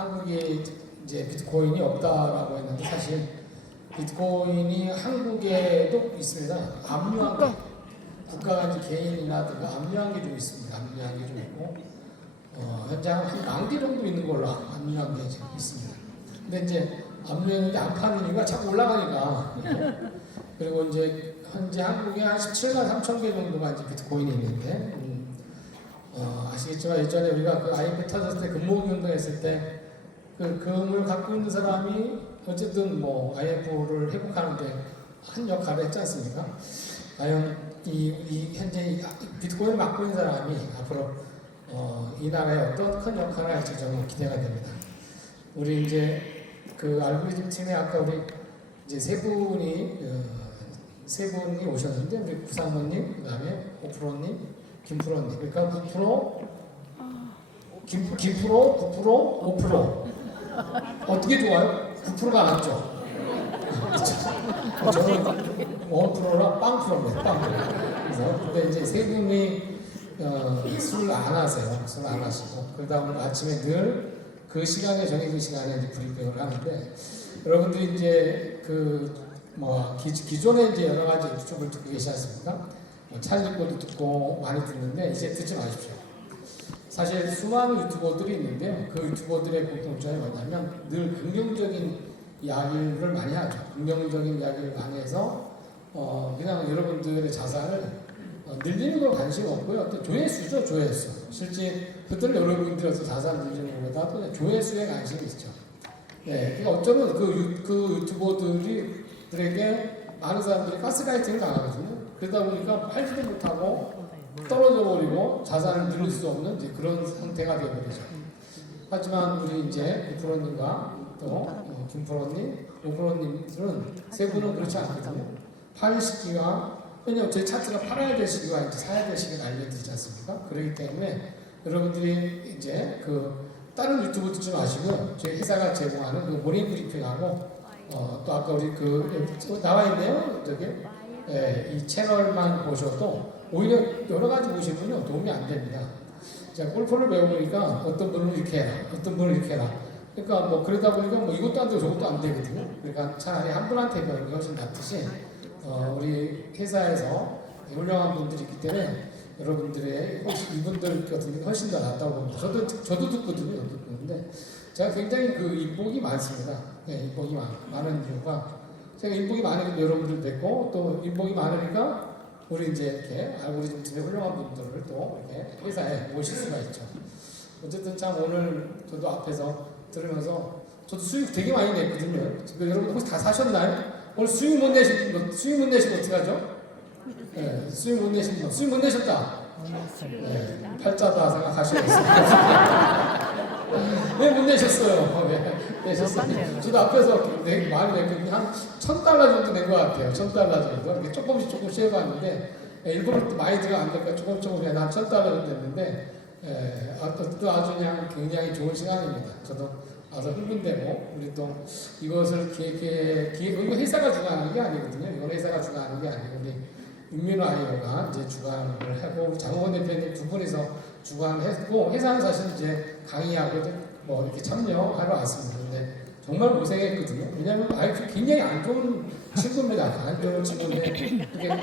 한국에 이제 비트코인이 없다라고 했는데 사실 비트코인이 한국에도 있습니다. 압류한 게 국가가 이제 개인이나 압류한 게 좀 있습니다. 압류한 게 좀 있고 현재 한 10,000개 정도 있는 걸로 압류한 게 있습니다. 근데 이제 압류했는데 안 파는 이유가 자꾸 올라가니까 그리고 이제 현재 한국에 한 17만 3천 개 정도가 이제 비트코인이 있는데 아시겠지만 예전에 우리가 그 IMF 터졌을 때 금모으기 운동했을 때 그 금을 갖고 있는 사람이 어쨌든 뭐 IMF를 회복하는데 한 역할을 했지 않습니까? 과연 이 현재 비트코인을 맡고 있는 사람이 앞으로 이 나라에 어떤 큰 역할을 할지 저는 기대가 됩니다. 우리 이제 그 알고리즘 팀에 아까 우리 이제 세 분이 오셨는데 우리 구상모님, 그다음에 오프로님, 김프로님. 그러니까 9%, 5%. 어떻게 좋아요? 9%가 낫죠. 저는 1%랑 빵프로입니다. 그래서 근데 이제 세 분이 술 안 하세요. 술 안 하시고 그러다 보면 아침에 늘 그 시간에 정해진 시간에 이제 브리핑을 하는데 여러분들이 이제 기존에 이제 여러 가지 유튜브를 듣고 계시지 않습니까? 찰리코도 듣고 많이 듣는데 이제 듣지 마십시오. 사실 수많은 유튜버들이 있는데요. 그 유튜버들의 공통점이 뭐냐면 늘 긍정적인 이야기를 많이 하죠. 긍정적인 이야기를 많이 해서 그냥 여러분들의 자산을 늘리는 건 관심 없고요. 또 조회수죠, 조회수. 실제 그들 여러분들이 자산 늘리는 것보다 또 조회수에 관심이 있죠. 네, 그러니까 어쩌면 그 유튜버들에게 많은 사람들이 가스라이팅을 당하거든요. 그러다 보니까 팔지도 못하고 떨어져 버리고 자산을 늘릴 수 없는 이제 그런 상태가 되어버리죠. 하지만 우리 이제 구프로님과 또 김프로님, 오프로님들은 세 분은 그렇지 않거든요. 파는 시기가 왜냐면 제 차트가 팔아야 될 시기와 이제 사야 될 시기가 알려드리지 않습니까? 그렇기 때문에 여러분들이 이제 다른 유튜브 듣지 마시고요. 저희 회사가 제공하는 그 모닝 브리핑하고 또 아까 우리 나와 있네요. 저기 이 채널만 보셔도 오히려 여러 가지 보시면요 도움이 안 됩니다. 제가 골프를 배우니까 어떤 분은 이렇게 해라, 어떤 분은 이렇게 해라. 그러니까 뭐 그러다 보니까 뭐 이것도 안 되고 저것도 안 되거든요. 그러니까 차라리 한 분한테 배우는 게 훨씬 낫듯이 우리 회사에서 훌륭한 분들이 있기 때문에 여러분들의 이분들 같은 게 훨씬 더 낫다고 봅니다. 저도 듣거든요. 듣는데 제가 굉장히 인복이 많습니다. 네, 인복이 많은 이유가 제가 인복이 많으니까 여러분들 뵙고 또 인복이 많으니까 우리 이제 이렇게 알고리즘 팀의 훌륭한 분들을 또 이렇게 회사에 모실 수가 있죠. 어쨌든 참 오늘 저도 앞에서 들으면서 저도 수익 되게 많이 냈거든요. 여러분 혹시 다 사셨나요? 오늘 수익 못 내시면 어떻게 하죠? 네, 수익 못 내셨다. 네, 팔자다 생각하시겠습니다. 왜 못 내셨어요? 왜 내셨어요? 저도 앞에서 되게 많이 냈거든요. 한 $1,000 정도 낸 것 같아요. $1,000 정도. 이렇게 조금씩 해봤는데 일부러 또 많이 들어간 거니까 조금 그냥 한 $1,000 정도 됐는데 또 아주 그냥 굉장히 좋은 시간입니다. 저도 아주 흥분되고 우리 또 이것을 이거 회사가 주관하는 게 아니거든요. 이건 회사가 주관하는 게 아니고 우리 윤민호 아이오가 이제 주관을 하고 장호건 대표님 두 분이서 주관했고 회사는 사실 이제 강의하고 뭐 이렇게 참여하러 왔습니다. 근데 정말 고생했거든요. 왜냐하면 아이가 굉장히 안 좋은 친구입니다. 안 좋은 친구인데 이렇게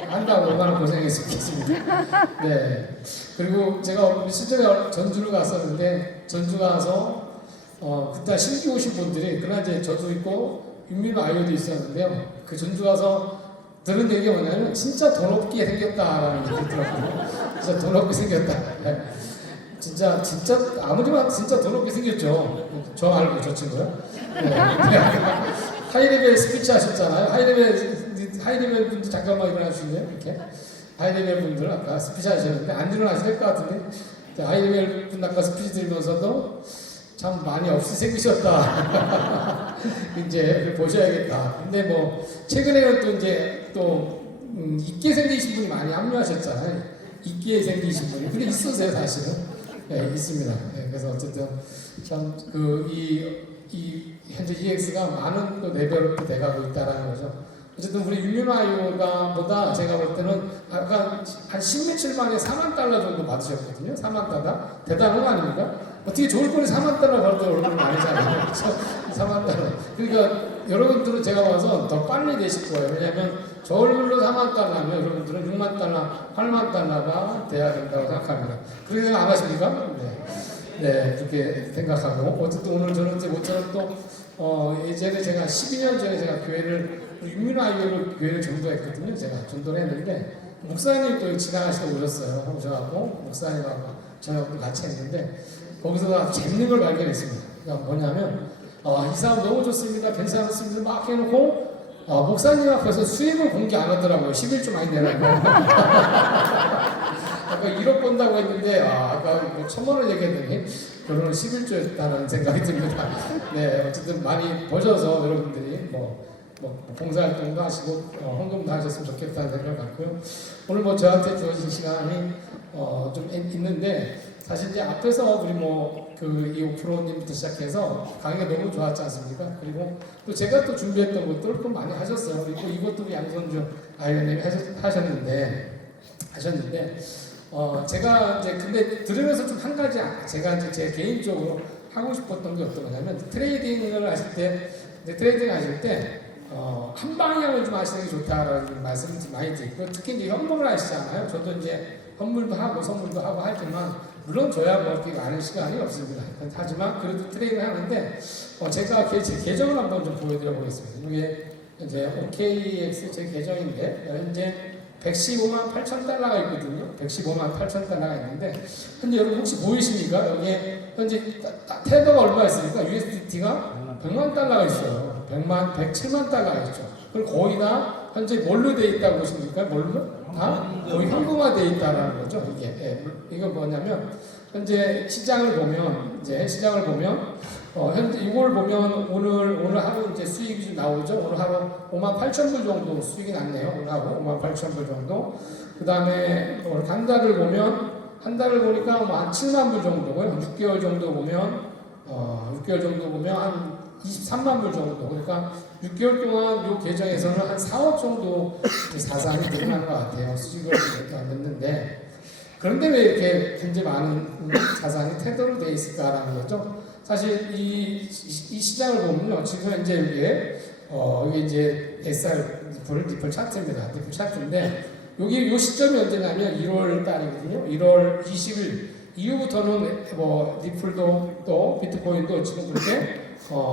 한다고 얼마나 고생했겠습니까? 네. 그리고 제가 실제로 전주를 갔었는데 전주 가서 그때 신규 오신 분들이 그날 이제 저도 있고 윤민호 아이오도 있었는데요. 그 전주 가서 들은 얘기가 뭐냐면 진짜 돈 없게 생겼다라는 얘기 들었거든요. 진짜 돈 없게 생겼다. 진짜 아무리 봐도 진짜 돈 없게 생겼죠. 저 알고 저 친구요. 네. 하이레벨 스피치 하셨잖아요. 하이레벨 분들 잠깐만 일어나주실래요? 이렇게 하이레벨 분들 아까 스피치 하셨는데 안 일어나실 것 같은데 하이레벨 분 아까 스피치 들으면서도 참 많이 없이 생기셨다. 이제 보셔야겠다. 근데 뭐 최근에는 또 이제 있게 생기신 분이 많이 합류하셨잖아요. 있게 생기신 분이 근데 있으세요 사실은. 네, 있습니다. 네, 그래서 어쨌든 참 이 현재 EX가 많은 레벨로 돼가고 있다라는 거죠. 어쨌든 우리 윤민호 아이오가 보다 제가 볼 때는 아까 한 10며칠 만에 $40,000 정도 받으셨거든요. $40,000 대단한 거 아닙니까? 어떻게 좋을 거를 4만 달러 벌어도 얼마나 아니잖아요. 그렇죠? 4만 달러. 그러니까 여러분들은 제가 봐서 더 빨리 되실 거예요. 왜냐하면 저 얼굴로 4만 달러면 여러분들은 6만 달러, 8만 달러가 돼야 된다고 생각합니다. 그렇게 생각 안 하십니까? 네. 네, 그렇게 생각하고 어쨌든 오늘 저는 이제 모처럼 또 예전에 제가 12년 전에 제가 교회를 윤민호 아이를 교회를 전도했거든요. 제가 전도를 했는데 목사님 또 지나가시다 오셨어요. 오셔갖고 목사님하고 저하고 같이 했는데 거기서 재밌는 걸 발견했습니다. 그러니까 뭐냐면 이 사람 너무 좋습니다. 괜찮습니다. 막 해놓고 목사님 앞에서 수입을 공개 안 하더라고요. 11조 많이 내라고. 아까 1억 번다고 했는데 아까 뭐 1,000만 원 얘기했더니 결혼은 11조였다는 생각이 듭니다. 네, 어쨌든 많이 버셔서 여러분들이 봉사활동도 하시고 헌금도 하셨으면 좋겠다는 생각을 갖고요. 오늘 저한테 주어진 시간이 좀 있는데 사실 이제 앞에서 우리 이 오프로님부터 시작해서 강의가 너무 좋았지 않습니까? 그리고 또 제가 또 준비했던 것들 또 많이 하셨어요. 그리고 이것도 양선주 아이언님이 하셨는데 제가 이제 근데 들으면서 좀 한 가지 제가 이제 제 개인적으로 하고 싶었던 게 어떤 거냐면 트레이딩을 하실 때 한 방향을 좀 하시는 게 좋다라는 말씀이 좀 많이 드리고 특히 이제 현물을 하시잖아요. 저도 이제 현물도 하고 선물도 하고 하지만 물론 저야 그렇게 많은 시간이 없습니다. 하지만 그래도 트레이딩을 하는데 제가 제 계정을 한번 좀 보여드려 보겠습니다. 이게 이제 OKX 제 계정인데 현재 115만 8천 달러가 있거든요. 115만 8천 달러가 있는데 현재 여러분 혹시 보이십니까? 여기에 현재 테더가 얼마 있습니까? USDT가 100만 달러가 있어요. 107만 달러가 있죠. 그리고 거의 다 현재 뭘로 돼 있다고 보십니까? 뭘로? 다 거의 현금화돼 있다라는 거죠. 이거 뭐냐면 현재 시장을 보면 현재 이걸 보면 오늘 하루 이제 수익이 좀 나오죠. 오늘 하루 5만 8천 불 정도 수익이 났네요. 오늘 하루 5만 8천 불 정도. 그 다음에 한 달을 보니까 한 7만 불 정도고요. 6개월 정도 보면 한 23만 불 정도. 그러니까 6개월 동안 이 계정에서는 한 4억 정도 자산이 늘어난 것 같아요. 수익을 냈는데 그런데 왜 이렇게 현재 많은 자산이 테더로 돼 있을까라는 거죠. 사실 이 시장을 보면요. 지금 현재 이게 이제 SR 리플 차트입니다. 리플 차트인데 요 시점이 언제냐면 1월 달이거든요. 1월 20일 이후부터는 리플도 또 비트코인도 지금 그렇게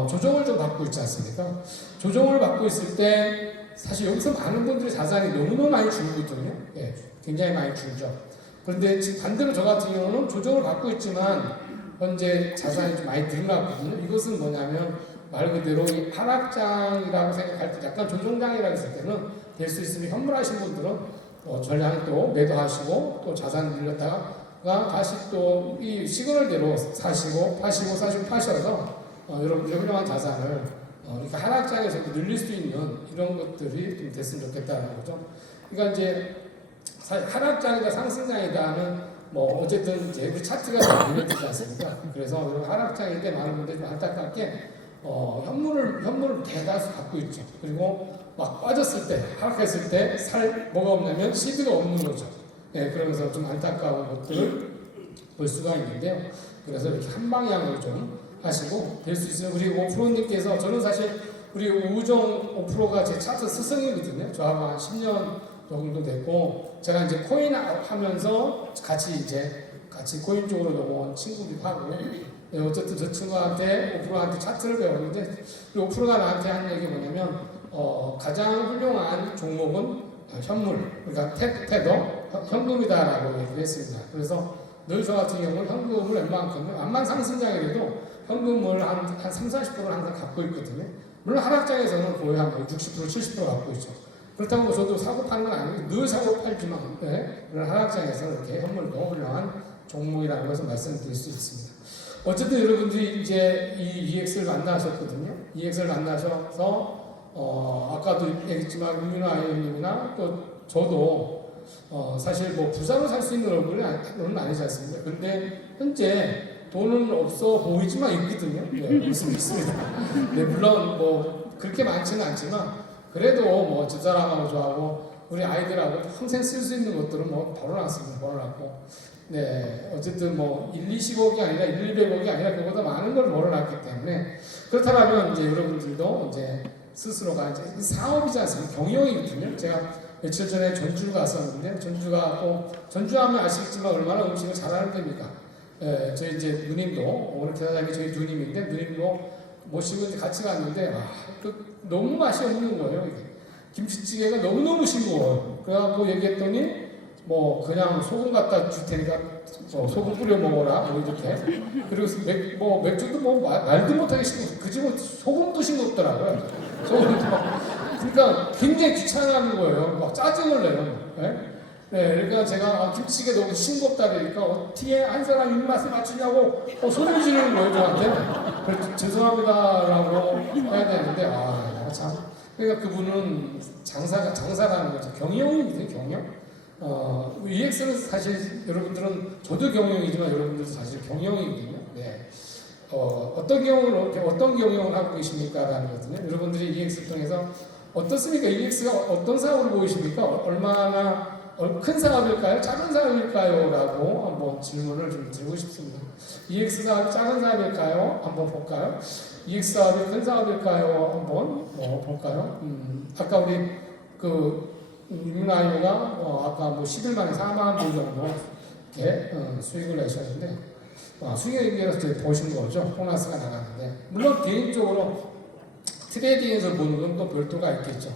조정을 좀 받고 있지 않습니까? 조정을 받고 있을 때 사실 여기서 많은 분들이 자산이 너무너무 많이 줄거든요. 예, 굉장히 많이 줄죠. 그런데 지금 반대로 저 같은 경우는 조정을 받고 있지만 현재 자산이 좀 많이 늘어났거든요. 이것은 뭐냐면 말 그대로 이 하락장이라고 생각할 때 약간 조정장이라고 했을 때는 될 수 있으면 현물하신 분들은 전량 또 매도하시고 또 자산 늘렸다가 다시 또 이 시그널대로 사시고 파셔서 여러분들의 훌륭한 자산을 이렇게 하락장에서도 늘릴 수 있는 이런 것들이 좀 됐으면 좋겠다는 거죠. 그러니까 이제 하락장이다 상승장이다는 어쨌든 이제 우리 차트가 밀려들지 않습니까? 그래서 하락장인데 많은 분들이 좀 안타깝게 현물을 대다수 갖고 있죠. 그리고 막 빠졌을 때 하락했을 때 살 뭐가 없냐면 시드가 없는 거죠. 네, 그러면서 좀 안타까운 것들을 볼 수가 있는데요. 그래서 이렇게 한 방향으로 좀 하시고 될 수 있어요. 우리 오프로님께서 저는 사실 우리 우정 오프로가 제 차트 스승이거든요. 저하고 한 10년 정도 됐고 제가 이제 코인 하면서 같이 코인 쪽으로 넘어온 친구기도 하고 어쨌든 저 친구한테 오프로한테 차트를 배웠는데 오프로가 나한테 한 얘기 뭐냐면 가장 훌륭한 종목은 현물 그러니까 테더 현금이다라고 얘기를 했습니다. 그래서 늘 저 같은 경우는 현금을 웬만큼 암만 상승장이라도 현금을 한 3, 40%를 항상 갖고 있거든요. 물론 하락장에서는 거의 한 60%, 70% 갖고 있죠. 그렇다고 저도 사고 파는 건 아니고 늘 사고 팔지만 그런 하락장에서 이렇게 현물도 훌륭한 종목이라는 것을 말씀드릴 수 있습니다. 어쨌든 여러분들이 이제 이 EX를 만나셨거든요. EX를 만나셔서 아까도 얘기했지만 윤민호 아이님이나 또 저도 사실 부자로 살 수 있는 얼굴은 아니지 않습니까? 그런데 현재 돈은 없어 보이지만 있거든요. 네, 있습니다. 네, 물론 그렇게 많지는 않지만 그래도 저 사람하고 저하고 우리 아이들하고 평생 쓸 수 있는 것들은 벌어놨습니다. 벌어놨고 네, 어쨌든 뭐 1, 20억이 아니라 1, 200억이 아니라 그보다 많은 걸 벌어놨기 때문에 그렇다면 이제 여러분들도 이제 스스로가 이제 사업이지 않습니까? 경영이거든요. 제가 며칠 전에 전주를 갔었는데 전주가 전주하면 아시겠지만 얼마나 음식을 잘하는 데입니까? 예, 저희 이제 누님도 오늘 대사장이 저희 누님인데 누님도 모시고 이제 같이 갔는데 너무 맛이 없는 거예요. 이게. 김치찌개가 너무너무 싱거워요. 그래갖고 얘기했더니 뭐 그냥 소금 갖다 줄 테니까 소금 뿌려 먹어라 뭐 이렇게. 그리고 맥주도 뭐 말도 못하게 싱겁. 그 집은 소금도 싱겁더라고요. 소금도 그러니까 굉장히 귀찮아하는 거예요. 막 짜증을 내요. 네? 네, 그러니까 제가 김치찌개 너무 싱겁다 그러니까 어떻게 한 사람 입맛에 맞추냐고 소리 지르는 거예요 저한테. 그래서 죄송합니다라고 해야 되는데 참. 그러니까 그분은 장사라는 거죠. 경영입니다. 경영. EX는 사실 여러분들은 저도 경영이지만 여러분들도 사실 경영이거든요. 네. 어떤 경영을 하고 계십니까라는 거거든요. 여러분들이 EX를 통해서 어떻습니까? EX가 어떤 사업을 보이십니까? 얼마나 큰 사업일까요? 작은 사업일까요? 라고 한번 질문을 좀 드리고 싶습니다. EX 사업이 작은 사업일까요? 한번 볼까요? EX 사업이 큰 사업일까요? 한번 볼까요? 아까 우리 윤아이가 아까 뭐 10일 만에 4만 불 정도 이렇게 수익을 내셨는데 수익액이라서 보신 거죠. 보너스가 나갔는데 물론 개인적으로 트레이딩에서 보는 건 또 별도가 있겠죠.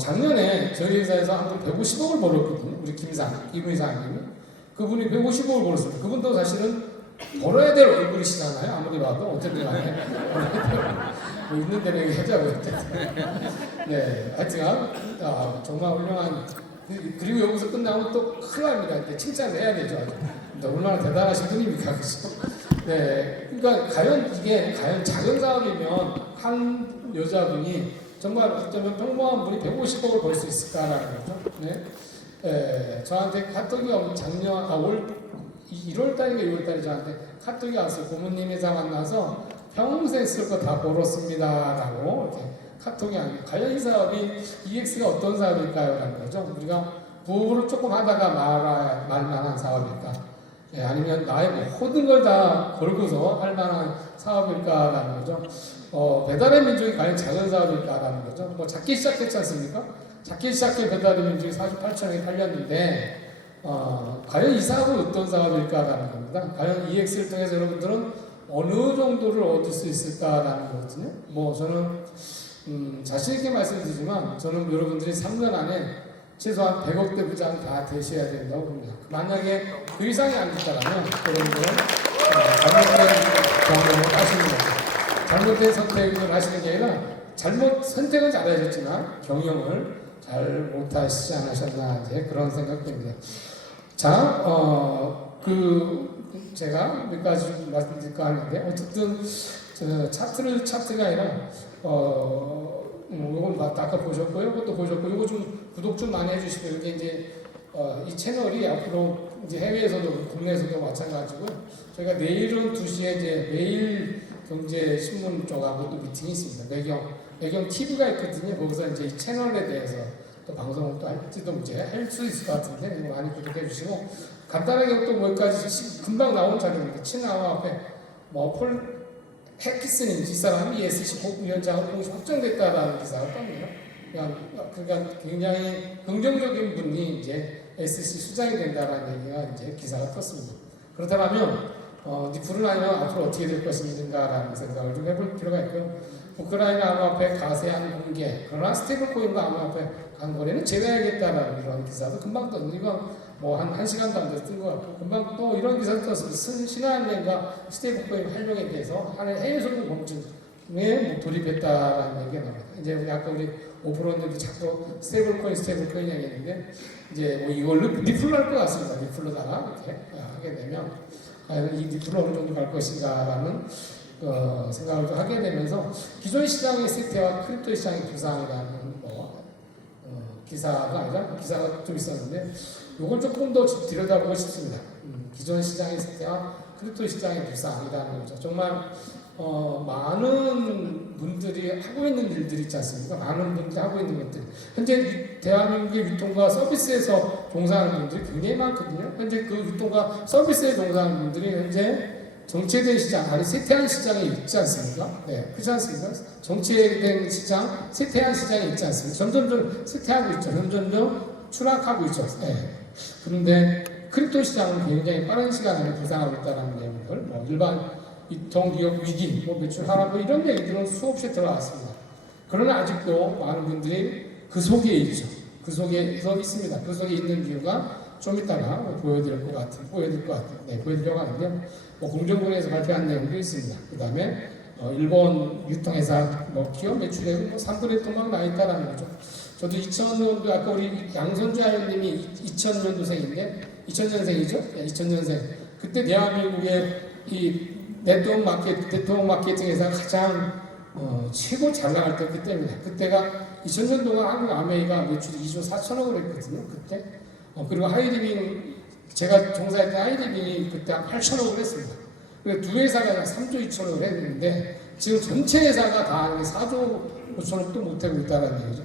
작년에 저희 회사에서 한 번 150억을 벌었거든요. 우리 김의사님이. 그분이 150억을 벌었습니다. 그분도 사실은 벌어야 될 얼굴이시잖아요. 아무리 봐도. 어쨌든 간에. 뭐 있는 대로 얘기하자고요. 네. 하여튼, 정말 훌륭한. 그리고 여기서 끝나면 또 큰일 납니다. 칭찬해야 되죠. 얼마나 대단하신 분입니까? 그죠? 네. 그러니까 이게 작은 사업이면 한 여자분이 정말 어쩌면 평범한 분이 150억을 벌 수 있을까라는 거죠. 네. 저한테 카톡이 작년 1월달인가 2월달에 저한테 카톡이 왔어요. 고모님 회사 만나서 평생 쓸 거 다 벌었습니다라고 이렇게 카톡이 왔는데 과연 이 사업이 EX가 어떤 사업일까요? 라는 거죠. 우리가 부업을 조금 하다가 말만한 사업일까? 예, 아니면 나의 모든 걸 다 걸고서 할 만한 사업일까라는 거죠. 배달의 민족이 과연 작은 사업일까라는 거죠. 뭐 작게 시작했지 않습니까? 작게 시작해 배달의 민족이 48,000원에 팔렸는데 과연 이 사업은 어떤 사업일까라는 겁니다. 과연 EX를 통해서 여러분들은 어느 정도를 얻을 수 있을까라는 거거든요. 뭐 저는 자신 있게 말씀드리지만 저는 여러분들이 3년 안에 최소한 100억대 부장 다 되셔야 된다고 봅니다. 만약에 그 이상이 안 됐다면 여러분들은 잘못된 경험을 하시는 거죠. 잘못된 선택을 하시는 게 아니라 선택은 잘하셨지만 경영을 잘 못하시지 않으셨나 이제 그런 생각됩니다. 자, 제가 몇 가지 말씀드릴까 하는데 어쨌든 차트가 아니라 이건 아까 보셨고요. 이것도 보셨고 이거 좀 구독 좀 많이 해주시고요. 이게 이제 이 채널이 앞으로 이제 해외에서도 국내에서도 마찬가지고 저희가 내일은 2시에 이제 매일 경제 신문 쪽하고 또 미팅이 있습니다. 매경 TV가 있거든요. 거기서 이제 이 채널에 대해서 또 방송을 또 할지도 이제 할 수 있을 것 같은데 이거 많이 구독해 주시고 간단하게 또 몇 가지 금방 나온 자료입니다. 친아와 앞에 폴 해키슨인지 이 사람이 ESC 위원장으로 공식 확정됐다라는 기사가 떴네요. 그러니까 굉장히 긍정적인 분이 이제 SC 수장이 된다라는 얘기가 이제 기사가 떴습니다. 그렇다면 니플은 아니면 앞으로 어떻게 될 것인가라는 생각을 좀 해볼 필요가 있고요. 우크라이나 암호화폐 가세한 공개, 그러나 스테이블코인과 암호화폐 간거래는 제외하겠다라는 이런 기사도 금방 떴는데 이건 뭐 한 1시간도 안 돼서 뜬 것 같고 금방 또 이런 기사도 떴습니다. 신한은행과 스테이블코인 활용에 대해서 해외 소득 검증에 돌입했다라는 얘기가 나옵니다. 이제 우리 아까 우리 오프로님도 자꾸 스테이블코인 얘기했는데 이제 뭐 이걸로 리플로 할 것 같습니다. 리플로다가 이렇게 하게 되면 이 리플로 어느 정도 갈 것인가라는 생각을 좀 하게 되면서 기존 시장의 쇠퇴와 크립토 시장의 부상이라는 기사가 좀 있었는데 이걸 조금 더 들여다보고 싶습니다. 기존 시장의 쇠퇴와 크립토 시장의 부상이라는 거죠. 정말 많은 분들이 하고 있는 일들이 있지 않습니까? 많은 분들이 하고 있는 것들. 현재 대한민국의 유통과 서비스에서 종사하는 분들이 굉장히 많거든요. 현재 그 유통과 서비스에 종사하는 분들이 현재 정체된 시장, 아니 쇠퇴한 시장에 있지 않습니까? 네, 그렇지 않습니까? 정체된 시장, 쇠퇴한 시장에 있지 않습니까? 점점점 쇠퇴하고 있죠. 점점점 추락하고 있죠. 네. 그런데 크립토 시장은 굉장히 빠른 시간 안에 부상하고 있다는 내용들, 뭐 일반 유통기업 위기, 뭐 매출 하락, 뭐 이런 얘기들은 수없이 들어왔습니다. 그러나 아직도 많은 분들이 그 속에 있죠. 그 속에서 있습니다. 그 속에 있는 이유가 좀 이따가 보여드릴 것 같아요. 네, 보여드리려고 하는데요. 뭐 공정거래에서 발표한 내용도 있습니다. 그 다음에 일본 유통회사 뭐 기업 매출액은 뭐 3분의 1 막 나 있다라는 거죠. 저도 2000년도 아까 우리 양선주 아연님이 2000년도생인데 2000년생이죠? 네, 2000년생. 그때 대한민국의 이 네트워크 마케팅 회사가 가장 최고 잘 나갈 때 그때입니다. 그때가 2000년도가 한국 아메이가 매출이 2조 4천억을 했거든요. 그때. 그리고 하이리빙 제가 종사했던 하이리빙이 그때 한 8천억을 했습니다. 그리고 두 회사가 3조 2천억을 했는데 지금 전체 회사가 다 4조 5천억도 못하고 있다는 얘기죠.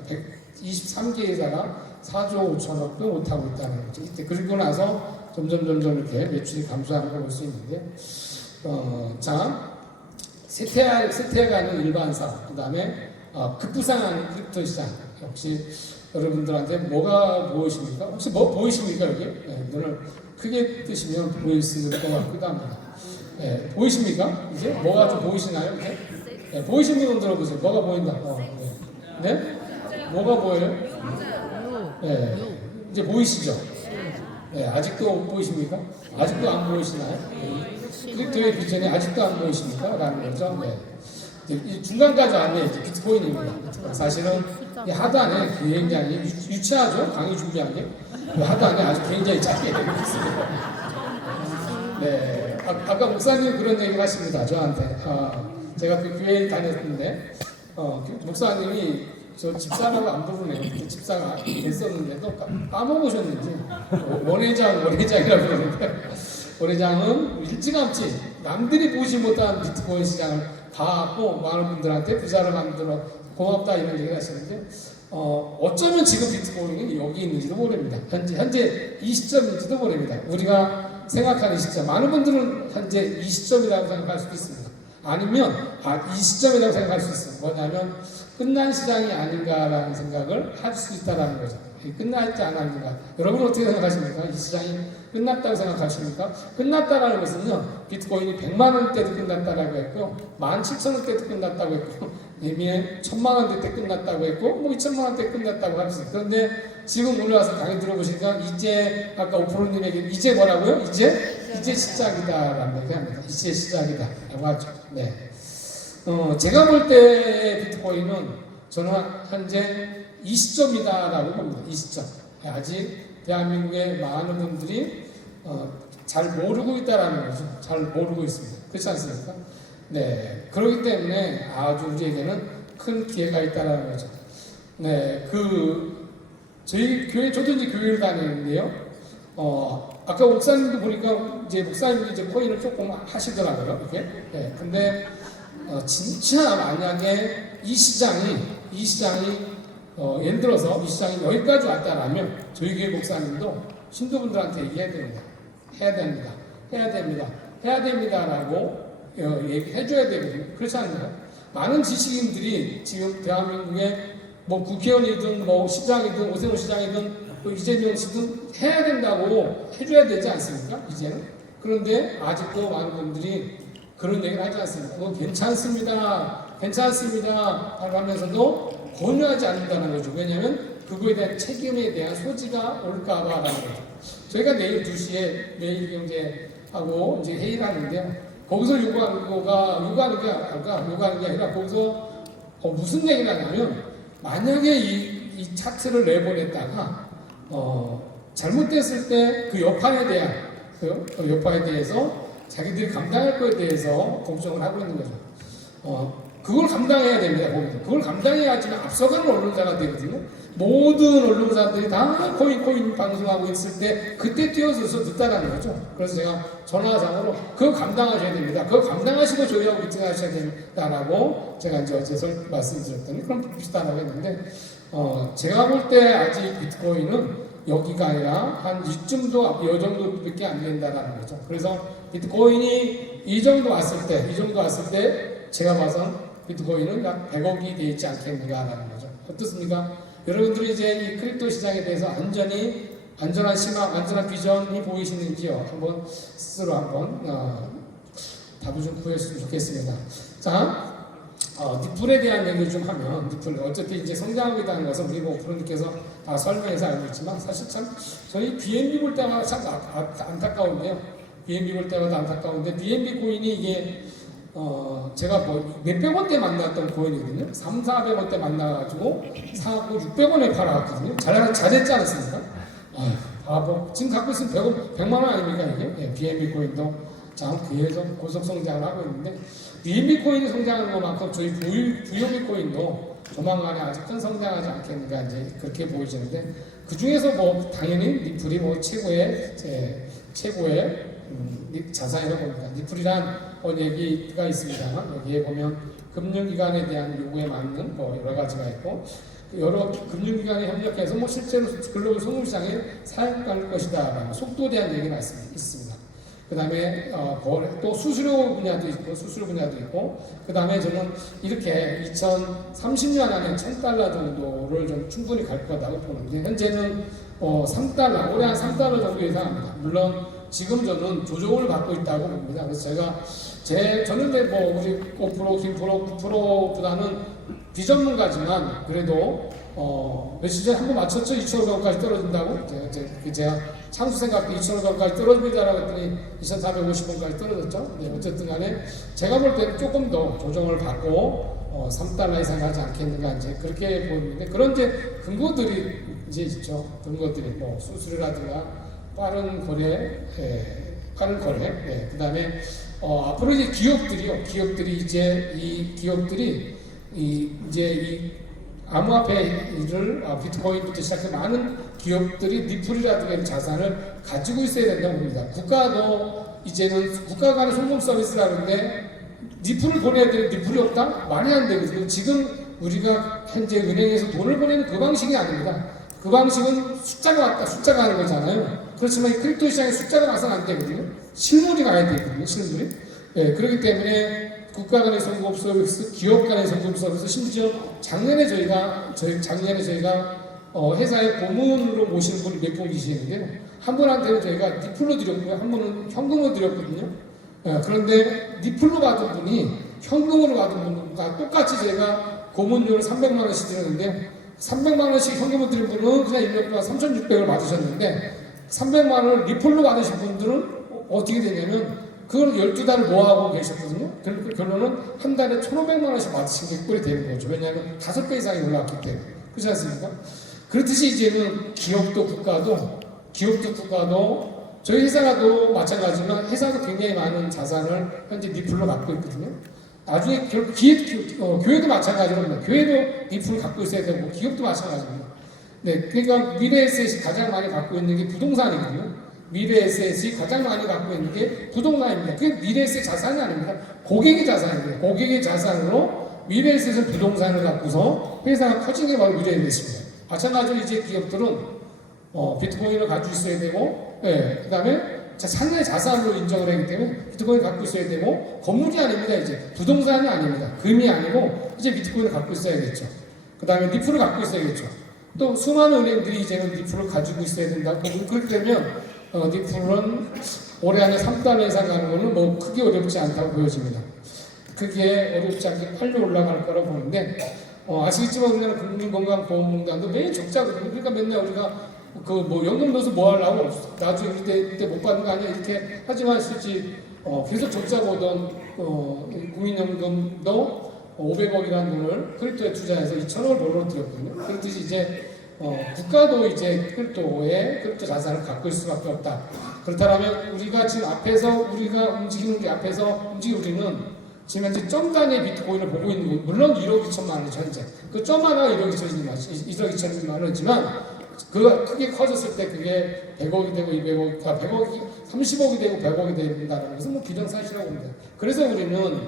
123개 회사가 4조 5천억도 못하고 있다는 거죠. 이때 그리고 나서 점점 이렇게 매출이 감소하는 걸 볼 수 있는데 자 쇠퇴해가는 일반사 그 다음에 급부상하는 크립토 시장 혹시 여러분들한테 뭐가 보이십니까? 혹시 뭐 보이십니까 여기? 네, 눈을 크게 뜨시면 보일 수 있을 것 같기도 합니다. 네, 보이십니까? 이제 뭐가 좀 보이시나요? 이제? 네, 보이시는 분 들어보세요. 뭐가 보인다? 네. 네? 뭐가 보여요? 네, 이제 보이시죠? 네, 아직도 못 보이십니까? 아직도 안 보이시나요? 크립토의 비전이 아직도 안 보이십니까? 라는 거죠. 네. 이 중간까지 왔네. 비트코인입니다. 사실은 이 하단에 굉장히 유치하죠. 강의 준비한 게. 하단에 아주 굉장히 짧게 되고 있습니다. 네. 아까 목사님 그런 얘기를 하십니다. 저한테. 제가 그 교회에 다녔는데, 목사님이 저 집사라고 안 부르네요. 그때 집사가 됐었는데도 까먹으셨는지 원회장이라고 그러는데 원회장은 일찌감치 남들이 보지 못한 비트코인 시장을 봐갖고 많은 분들한테 부자를 만들어 고맙다 이런 얘기를 하시는데 어쩌면 지금 비트코인이 여기 있는지도 모릅니다. 현재 이 시점인지도 모릅니다. 우리가 생각하는 시점 많은 분들은 현재 이 시점이라고 생각할 수도 있습니다. 아니면 이 시점이라고 생각할 수 있습니다. 뭐냐면 끝난 시장이 아닌가라는 생각을 할 수 있다는 거죠. 끝나지 않았는가. 여러분 어떻게 생각하십니까? 이 시장이 끝났다고 생각하십니까? 끝났다라는 것은요, 비트코인이 100만 원대도 끝났다라고 했고, 17,000원대도 끝났다고 했고, 예미에 1,000만 원대 때 끝났다고 했고, 뭐 2,000만 원대 끝났다고 합니다. 그런데 지금 오늘 와서 강의 들어보시니까 이제 아까 오프로님에게 이제 뭐라고요? 이제 시작이다라는 얘기 합니다. 이제 시작이다라고 하죠. 네. 제가 볼 때 비트코인은 저는 현재 이 시점이다라고 봅니다. 이 시점. 아직 대한민국의 많은 분들이 잘 모르고 있다라는 거죠. 잘 모르고 있습니다. 그렇지 않습니까? 네. 그렇기 때문에 아주 우리에게는 큰 기회가 있다라는 거죠. 네. 저희 교회, 저도 이제 교회를 다니는데요. 아까 목사님도 보니까 이제 목사님도 이제 코인을 조금 하시더라고요. 이렇게. 네. 근데 진짜 만약에 이 시장이 예를 들어서 이 시장이 여기까지 왔다라면 저희 교회 목사님도 신도분들한테 얘기해야 됩니다. 해야 됩니다라고 얘기해줘야 되거든요. 그렇지 않나요? 많은 지식인들이 지금 대한민국의 뭐 국회의원이든 뭐 시장이든 오세훈 시장이든 또 이재명 씨든 해야 된다고 해줘야 되지 않습니까? 이제는. 그런데 아직도 많은 분들이 그런 얘기를 하지 않습니다. 그거 괜찮습니다 하면서도 권유하지 않는다는 거죠. 왜냐하면 그거에 대한 책임에 대한 소지가 올까봐라는 거죠. 저희가 내일 2시에 매일경제하고 이제 회의를 하는데요. 거기서 요구하는 게 아니라 거기서 무슨 얘기를 하냐면 만약에 이 차트를 내보냈다가 잘못됐을 때 그 여파에 대해서 자기들이 감당할 거에 대해서 걱정을 하고 있는 거죠. 그걸 감당해야 됩니다. 보면 그걸 감당해야지만 앞서가는 언론사가 되거든요. 모든 언론사들이 다 코인 방송하고 있을 때 그때 뛰어들어서 늦다라는 거죠. 그래서 제가 전화상으로 그거 감당하셔야 됩니다. 그거 감당하시고 저희하고 미팅하셔야 됩니다라고 제가 이제 어제 말씀드렸더니 그럼 비슷하다고 했는데 제가 볼 때 아직 비트코인은 여기가 아니라 한 이쯤도 이 정도밖에 안 된다라는 거죠. 그래서 비트코인이 이 정도 왔을 때 제가 봐선 비트코인은 약 100억이 되어 있지 않겠는가라는 거죠. 어떻습니까? 여러분들이 이제 이 크립토 시장에 대해서 안전한 희망, 안전한 비전이 보이시는지요? 한번 스스로 한번 답을 좀 구해주시면 좋겠습니다. 자, 니플에 대한 얘기를 좀 하면, 니플 어쨌든 이제 성장하고 있다는 것은 우리 뭐 프로님께서 다 설명해서 알고 있지만 사실 참 저희 BNB 볼 때마다 참 안타까운데요. BNB 볼 때마다 안타까운데 BNB 코인이 이게 제가 뭐 몇백 원대 만났던 코인이거든요. 300~400원대 만나가지고 사고 600원에 팔아왔거든요. 잘했지 않았습니까? 바보. 지금 갖고 있으면 100만 원 아닙니까 이게? 예, BNB 코인도 참 계속 고속 성장을 하고 있는데 BNB 코인이 성장하는 것만큼 저희 부요비 코인도 조만간에 아주 큰 성장하지 않겠는가 이제 그렇게 보이시는데 그 중에서 뭐 당연히 니플이 뭐 최고의 자산이라고 봅니다. 니플이란 얘기가 있습니다만 여기에 보면 금융기관에 대한 요구에 맞는 뭐 여러 가지가 있고 여러 금융기관이 협력해서 뭐 실제로 글로벌 송금시장에 사용할 것이다라는 속도에 대한 얘기가 있습니다. 그 다음에 또 수수료 분야도 있고 그 다음에 저는 이렇게 2030년 안에 $1000 정도를 좀 충분히 갈 거라고 보는데 현재는 3달러, 올해 한 $3 정도 예상합니다. 물론 지금 저는 조정을 받고 있다고 봅니다. 그래서 저는 뭐 우리 5%, 10%, 9%보다는 비전문가지만 그래도 며칠 전에 한번 맞췄죠? 2,500원까지 떨어진다고? 제가 창수 생각도 2,500원까지 떨어집니다라고 했더니 2,450원까지 떨어졌죠? 네, 어쨌든 간에 제가 볼 때는 조금 더 조정을 받고 $3 이상 가지 않겠는가 이제 그렇게 보이는데 그런 이제 근거들이 이제 있죠. 근거들이 뭐 수수료라든가 빠른 거래, 그 다음에 앞으로 이제 기업들이 이제 암호화폐를 비트코인부터 시작해 많은 기업들이 니플이라든가 자산을 가지고 있어야 된다고 봅니다. 국가도 이제는 국가 간의 송금 서비스라는데 니플을 보내야 되는데 니플이 없다? 말이 안 되거든요. 지금 우리가 현재 은행에서 돈을 보내는 그 방식이 아닙니다. 그 방식은 숫자가 왔다, 숫자가 가는 거잖아요. 그렇지만 이 크립토 시장에 숫자가 가서는 안 되거든요. 실물이 가야 되거든요, 실물이. 네, 그렇기 때문에 국가 간의 송금 서비스, 기업 간의 송금 서비스, 심지어 작년에 저희가 회사에 고문으로 모시는 분이 몇 분 계시는데요. 한 분한테는 저희가 니플로 드렸고요. 한 분은 현금으로 드렸거든요. 그런데 니플로 받은 분이 현금으로 받은 분과 똑같이 저희가 고문료를 300만 원씩 드렸는데 300만 원씩 현금으로 드린 분은 그냥 1년 동안 3,600을 받으셨는데 300만 원을 니플로 받으신 분들은 어떻게 되냐면 그걸 12달을 모아하고 계셨거든요. 결론은 한 달에 1,500만 원씩 받으신 게 꼴이 되는 거죠. 왜냐하면 5배 이상이 올라왔기 때문에. 그렇지 않습니까? 그렇듯이 이제는 기업도 국가도 저희 회사도 마찬가지지만 회사도 굉장히 많은 자산을 현재 니플로 갖고 있거든요. 나중에 교회도 마찬가지입니다. 교회도 니플을 갖고 있어야 되고 기업도 마찬가지입니다. 네, 그러니까 미래에셋이 가장 많이 갖고 있는 게 부동산이거든요. 미래에셋이 가장 많이 갖고 있는 게 부동산입니다. 그게 미래에셋 자산이 아닙니다. 고객의 자산입니다. 고객의 자산으로 미래에셋은 부동산을 갖고서 회사가 커진 게 바로 미래에셋입니다. 마찬가지로 이제 기업들은 비트코인을 가지고 있어야 되고, 그 다음에 상당히 자산으로 인정을 하기 때문에 비트코인 갖고 있어야 되고, 건물이 아닙니다. 이제 부동산이 아닙니다. 금이 아니고 이제 비트코인을 갖고 있어야겠죠. 그 다음에 니플을 갖고 있어야겠죠. 또 수많은 은행들이 이제는 니플을 가지고 있어야 된다고. 그렇게 되면 니플은 올해 안에 $3 이상 가는 거는 뭐 크게 어렵지 않다고 보여집니다. 크게 어렵지 않게 빨리 올라갈 거라고 보는데 아시겠지만 우리나라 국민건강보험공단도 매일 적자거든요. 그러니까 맨날 우리가 그 뭐 연금 넣어서 뭐 하려고 나중에 이때 못 받는 거 아니야 이렇게 하지만 실제 계속 적자 보던 국민연금도 500억이라는 돈을 크립토에 투자해서 2,000억을 벌어들였거든요. 그렇듯이 이제 국가도 이제 크립토 자산을 갖고 있을 수밖에 없다. 그렇다면 우리가 지금 앞에서 우리가 움직이는 게 앞에서 움직이는 우리는 지금 현재 점 단위의 비트코인을 보고 있는 거, 물론 1억 2천만 원이죠, 현재. 그 점 하나가 1억 2천만 원이지만, 그가 크게 커졌을 때 그게 100억이 되고 200억, 100억이, 30억이 되고 100억이 된다는 것은 뭐 기정사실이라고 봅니다. 그래서 우리는,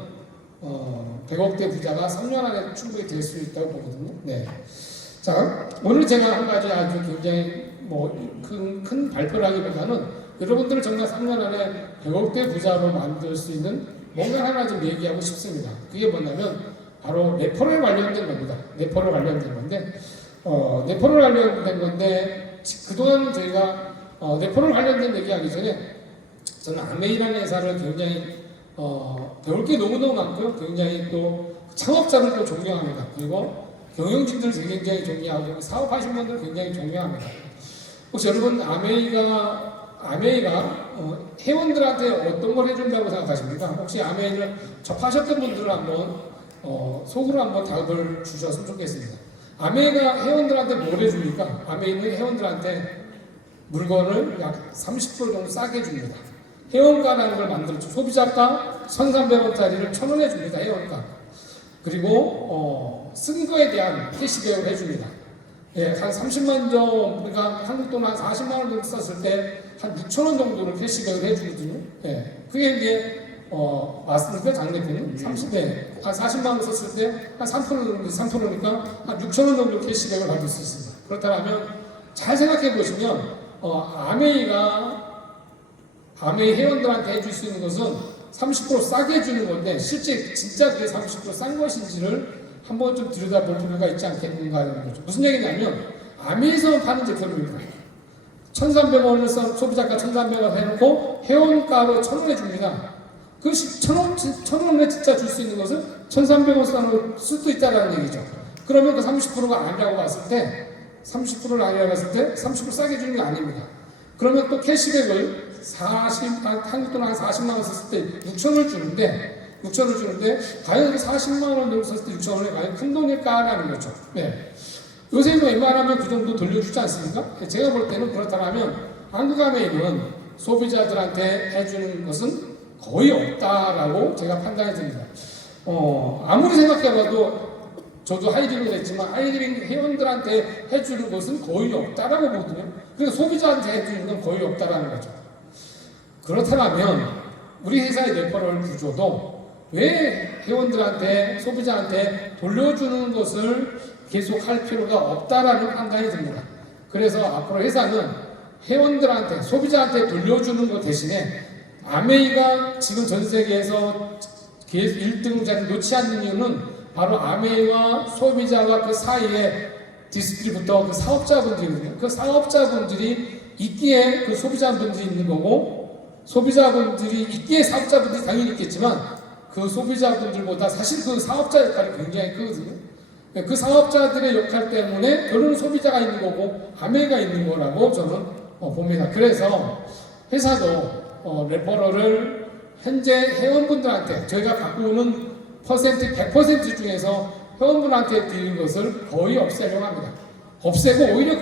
100억대 부자가 3년 안에 충분히 될 수 있다고 보거든요. 네. 자, 오늘 제가 한 가지 아주 굉장히 큰 발표를 하기보다는 여러분들을 정말 3년 안에 100억대 부자로 만들 수 있는 뭔가 하나 좀 얘기하고 싶습니다. 그게 뭐냐면 바로 레퍼럴 관련된 겁니다. 레퍼럴 관련된 건데, 레퍼럴 관련된 건데, 그동안 저희가 레퍼럴 관련된 얘기하기 전에 저는 아메이라는 회사를 굉장히 배울 게 너무너무 많고요. 굉장히 또 창업자를 또 존경합니다. 그리고 경영진들 굉장히 존경하고 사업하시는 분들 굉장히 존경합니다. 혹시 여러분 아메이가 회원들한테 어떤 걸 해준다고 생각하십니까? 혹시 아메이를 접하셨던 분들은 한번 속으로 한번 답을 주셨으면 좋겠습니다. 아메이가 회원들한테 뭘 해줍니까? 아메이는 회원들한테 물건을 약 30% 정도 싸게 줍니다. 회원가라는 걸 만들었죠. 소비자가 1,300원짜리를 1,000원에 줍니다. 회원가. 그리고 쓴 거에 대한 캐시백을 해줍니다. 예, 한 30만 정, 그러니까 한국 돈 한 40만 원 정도 썼을 때 한 6,000원 정도를 캐시백을 해주거든요. 예, 그게 이제 맞습니까? 장 대표님? 30대 한 40만 원 썼을 때 한 3%니까 한 6,000원 정도 캐시백을 받을 수 있습니다. 그렇다면 잘 생각해 보시면 아메이 회원들한테 해줄 수 있는 것은 30% 싸게 해주는 건데 실제 진짜 그게 30%싼 것인지를 한번 좀 들여다볼 필요가 있지 않겠는가 하는 거죠. 무슨 얘기냐면 아메이에서 파는 제품입니다. 1,300원을 소비자가 1,300원 해놓고 회원가로 1,000원에 줍니다. 그 1,000원에 진짜 줄 수 있는 것은 1,300원 쓸 수도 있다는 얘기죠. 그러면 그 30%가 아니라고 봤을 때 30%를 아니라고 봤을 때 30% 싸게 주는 게 아닙니다. 그러면 또 캐시백을 한국 돈 한 40만 원 썼을 때 6,000원을 주는데 과연 40만 원 정도 썼을 때 6,000원이 과연 큰 돈일까라는 거죠. 네. 요새 뭐 웬만하면 그 정도 돌려주지 않습니까? 제가 볼 때는 그렇다면 한국아메이는 소비자들한테 해주는 것은 거의 없다라고 제가 판단이 듭니다. 아무리 생각해봐도 저도 하이리빙을 했지만 하이리빙 회원들한테 해주는 것은 거의 없다라고 보거든요. 그러니까 소비자한테 해주는 건 거의 없다라는 거죠. 그렇다면 우리 회사의 레퍼럴 구조도 왜 회원들한테 소비자한테 돌려주는 것을 계속 할 필요가 없다라는 판단이 듭니다. 그래서 앞으로 회사는 회원들한테 소비자한테 돌려주는 것 대신에 아메이가 지금 전 세계에서 1등 자리를 놓지 않는 이유는 바로 아메이와 소비자와 그 사이에 디스트리부터 그 사업자분들이거든요. 그 사업자분들이 있기에 그 소비자분들이 있는 거고 소비자분들이 있기에 사업자분들이 당연히 있겠지만 그 소비자분들보다 사실 그 사업자 역할이 굉장히 크거든요. 그 사업자들의 역할 때문에 결국은 소비자가 있는 거고 아메이가 있는 거라고 저는 봅니다. 그래서 회사도 레퍼럴을 현재 회원분들한테 저희가 갖고 오는 100% 중에서 회원분한테 드리는 것을 거의 없애려고 합니다. 없애고 오히려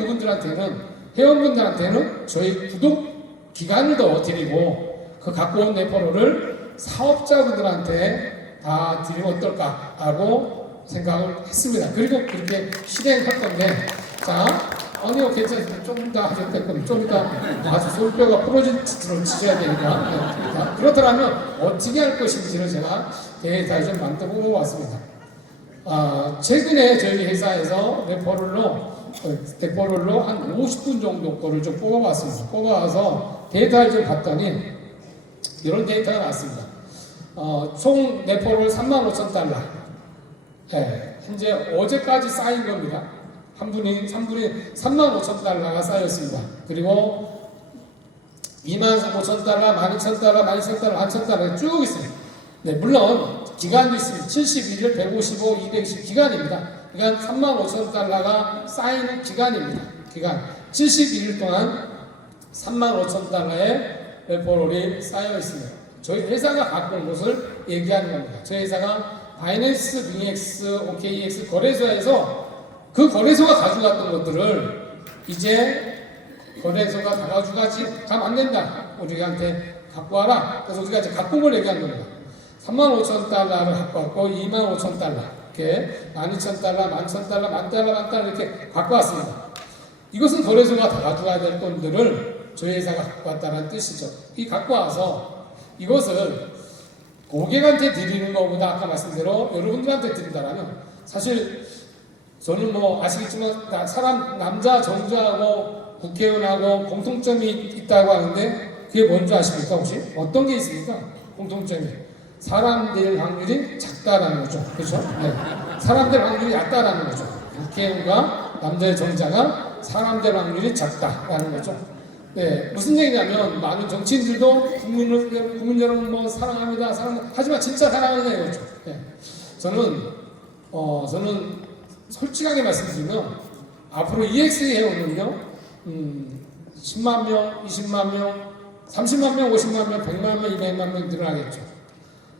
회원분들한테는 저희 구독 기간을 더 드리고 그 갖고 온 레퍼럴을 사업자분들한테 다 드리면 어떨까라고 생각을 했습니다. 그리고 그렇게 실행할 건데, 자, 아니요, 괜찮습니다. 조금 더 하실 거면 좀 이따 아주 솔뼈가 부러진 짓으로 치셔야 되니까. 그렇다면 어떻게 할 것인지를 제가 데이터를 좀 만들어 왔습니다. 최근에 저희 회사에서 레퍼럴로 한 50분 정도 거를 좀 뽑아봤습니다. 뽑아와서 데이터를 좀 봤더니 이런 데이터가 나왔습니다. 총 레퍼럴 35,000달러. 네, 현재 어제까지 쌓인 겁니다. 한 분이 35,000달러가 쌓였습니다. 그리고 25,000달러, 12,000달러, 12,000달러, 1,000달러 쭉 있어요. 네, 물론 기간도 있습니다. 71일, 155, 210 기간입니다. 그러니까 35,000달러가 쌓이는 기간입니다. 기간 71일 동안 35,000달러의 레퍼럴이 쌓여 있습니다. 저희 회사가 갖고 온 것을 얘기하는 겁니다. 저희 회사가 바이낸스, 빙엑스, OKX 거래소에서 그 거래소가 가져갔던 것들을 이제 거래소가 다 가져가지 가면 안 된다. 우리한테 갖고 와라. 그래서 우리가 이제 갖고 온 걸 얘기하는 겁니다. $35,000를 갖고 왔고 25,000달러 이렇게 12,000달러, 11,000달러, 10,000달러 이렇게 갖고 왔습니다. 이것은 거래소가 다 가져가야 될 돈들을 저희 회사가 갖고 왔다는 뜻이죠. 이 갖고 와서 이것을 고객한테 드리는 것보다 아까 말씀대로 여러분들한테 드린다면 사실 저는 뭐 아시겠지만 사람 남자 정자하고 국회의원하고 공통점이 있다고 하는데 그게 뭔지 아십니까 혹시? 어떤 게 있습니까? 공통점이 사람 될 확률이 작다라는 거죠. 그렇죠? 네. 사람 될 확률이 낮다라는 거죠. 국회의원과 남자의 정자가 사람 될 확률이 작다라는 거죠. 네, 무슨 얘기냐면 많은 정치인들도 국민 여러분 뭐 사랑합니다, 하지만 진짜 사랑하느냐 이거죠. 네. 저는 솔직하게 말씀드리면 앞으로 EX 회원은요, 10만 명, 20만 명, 30만 명, 50만 명, 100만 명, 200만 명 늘어나겠죠.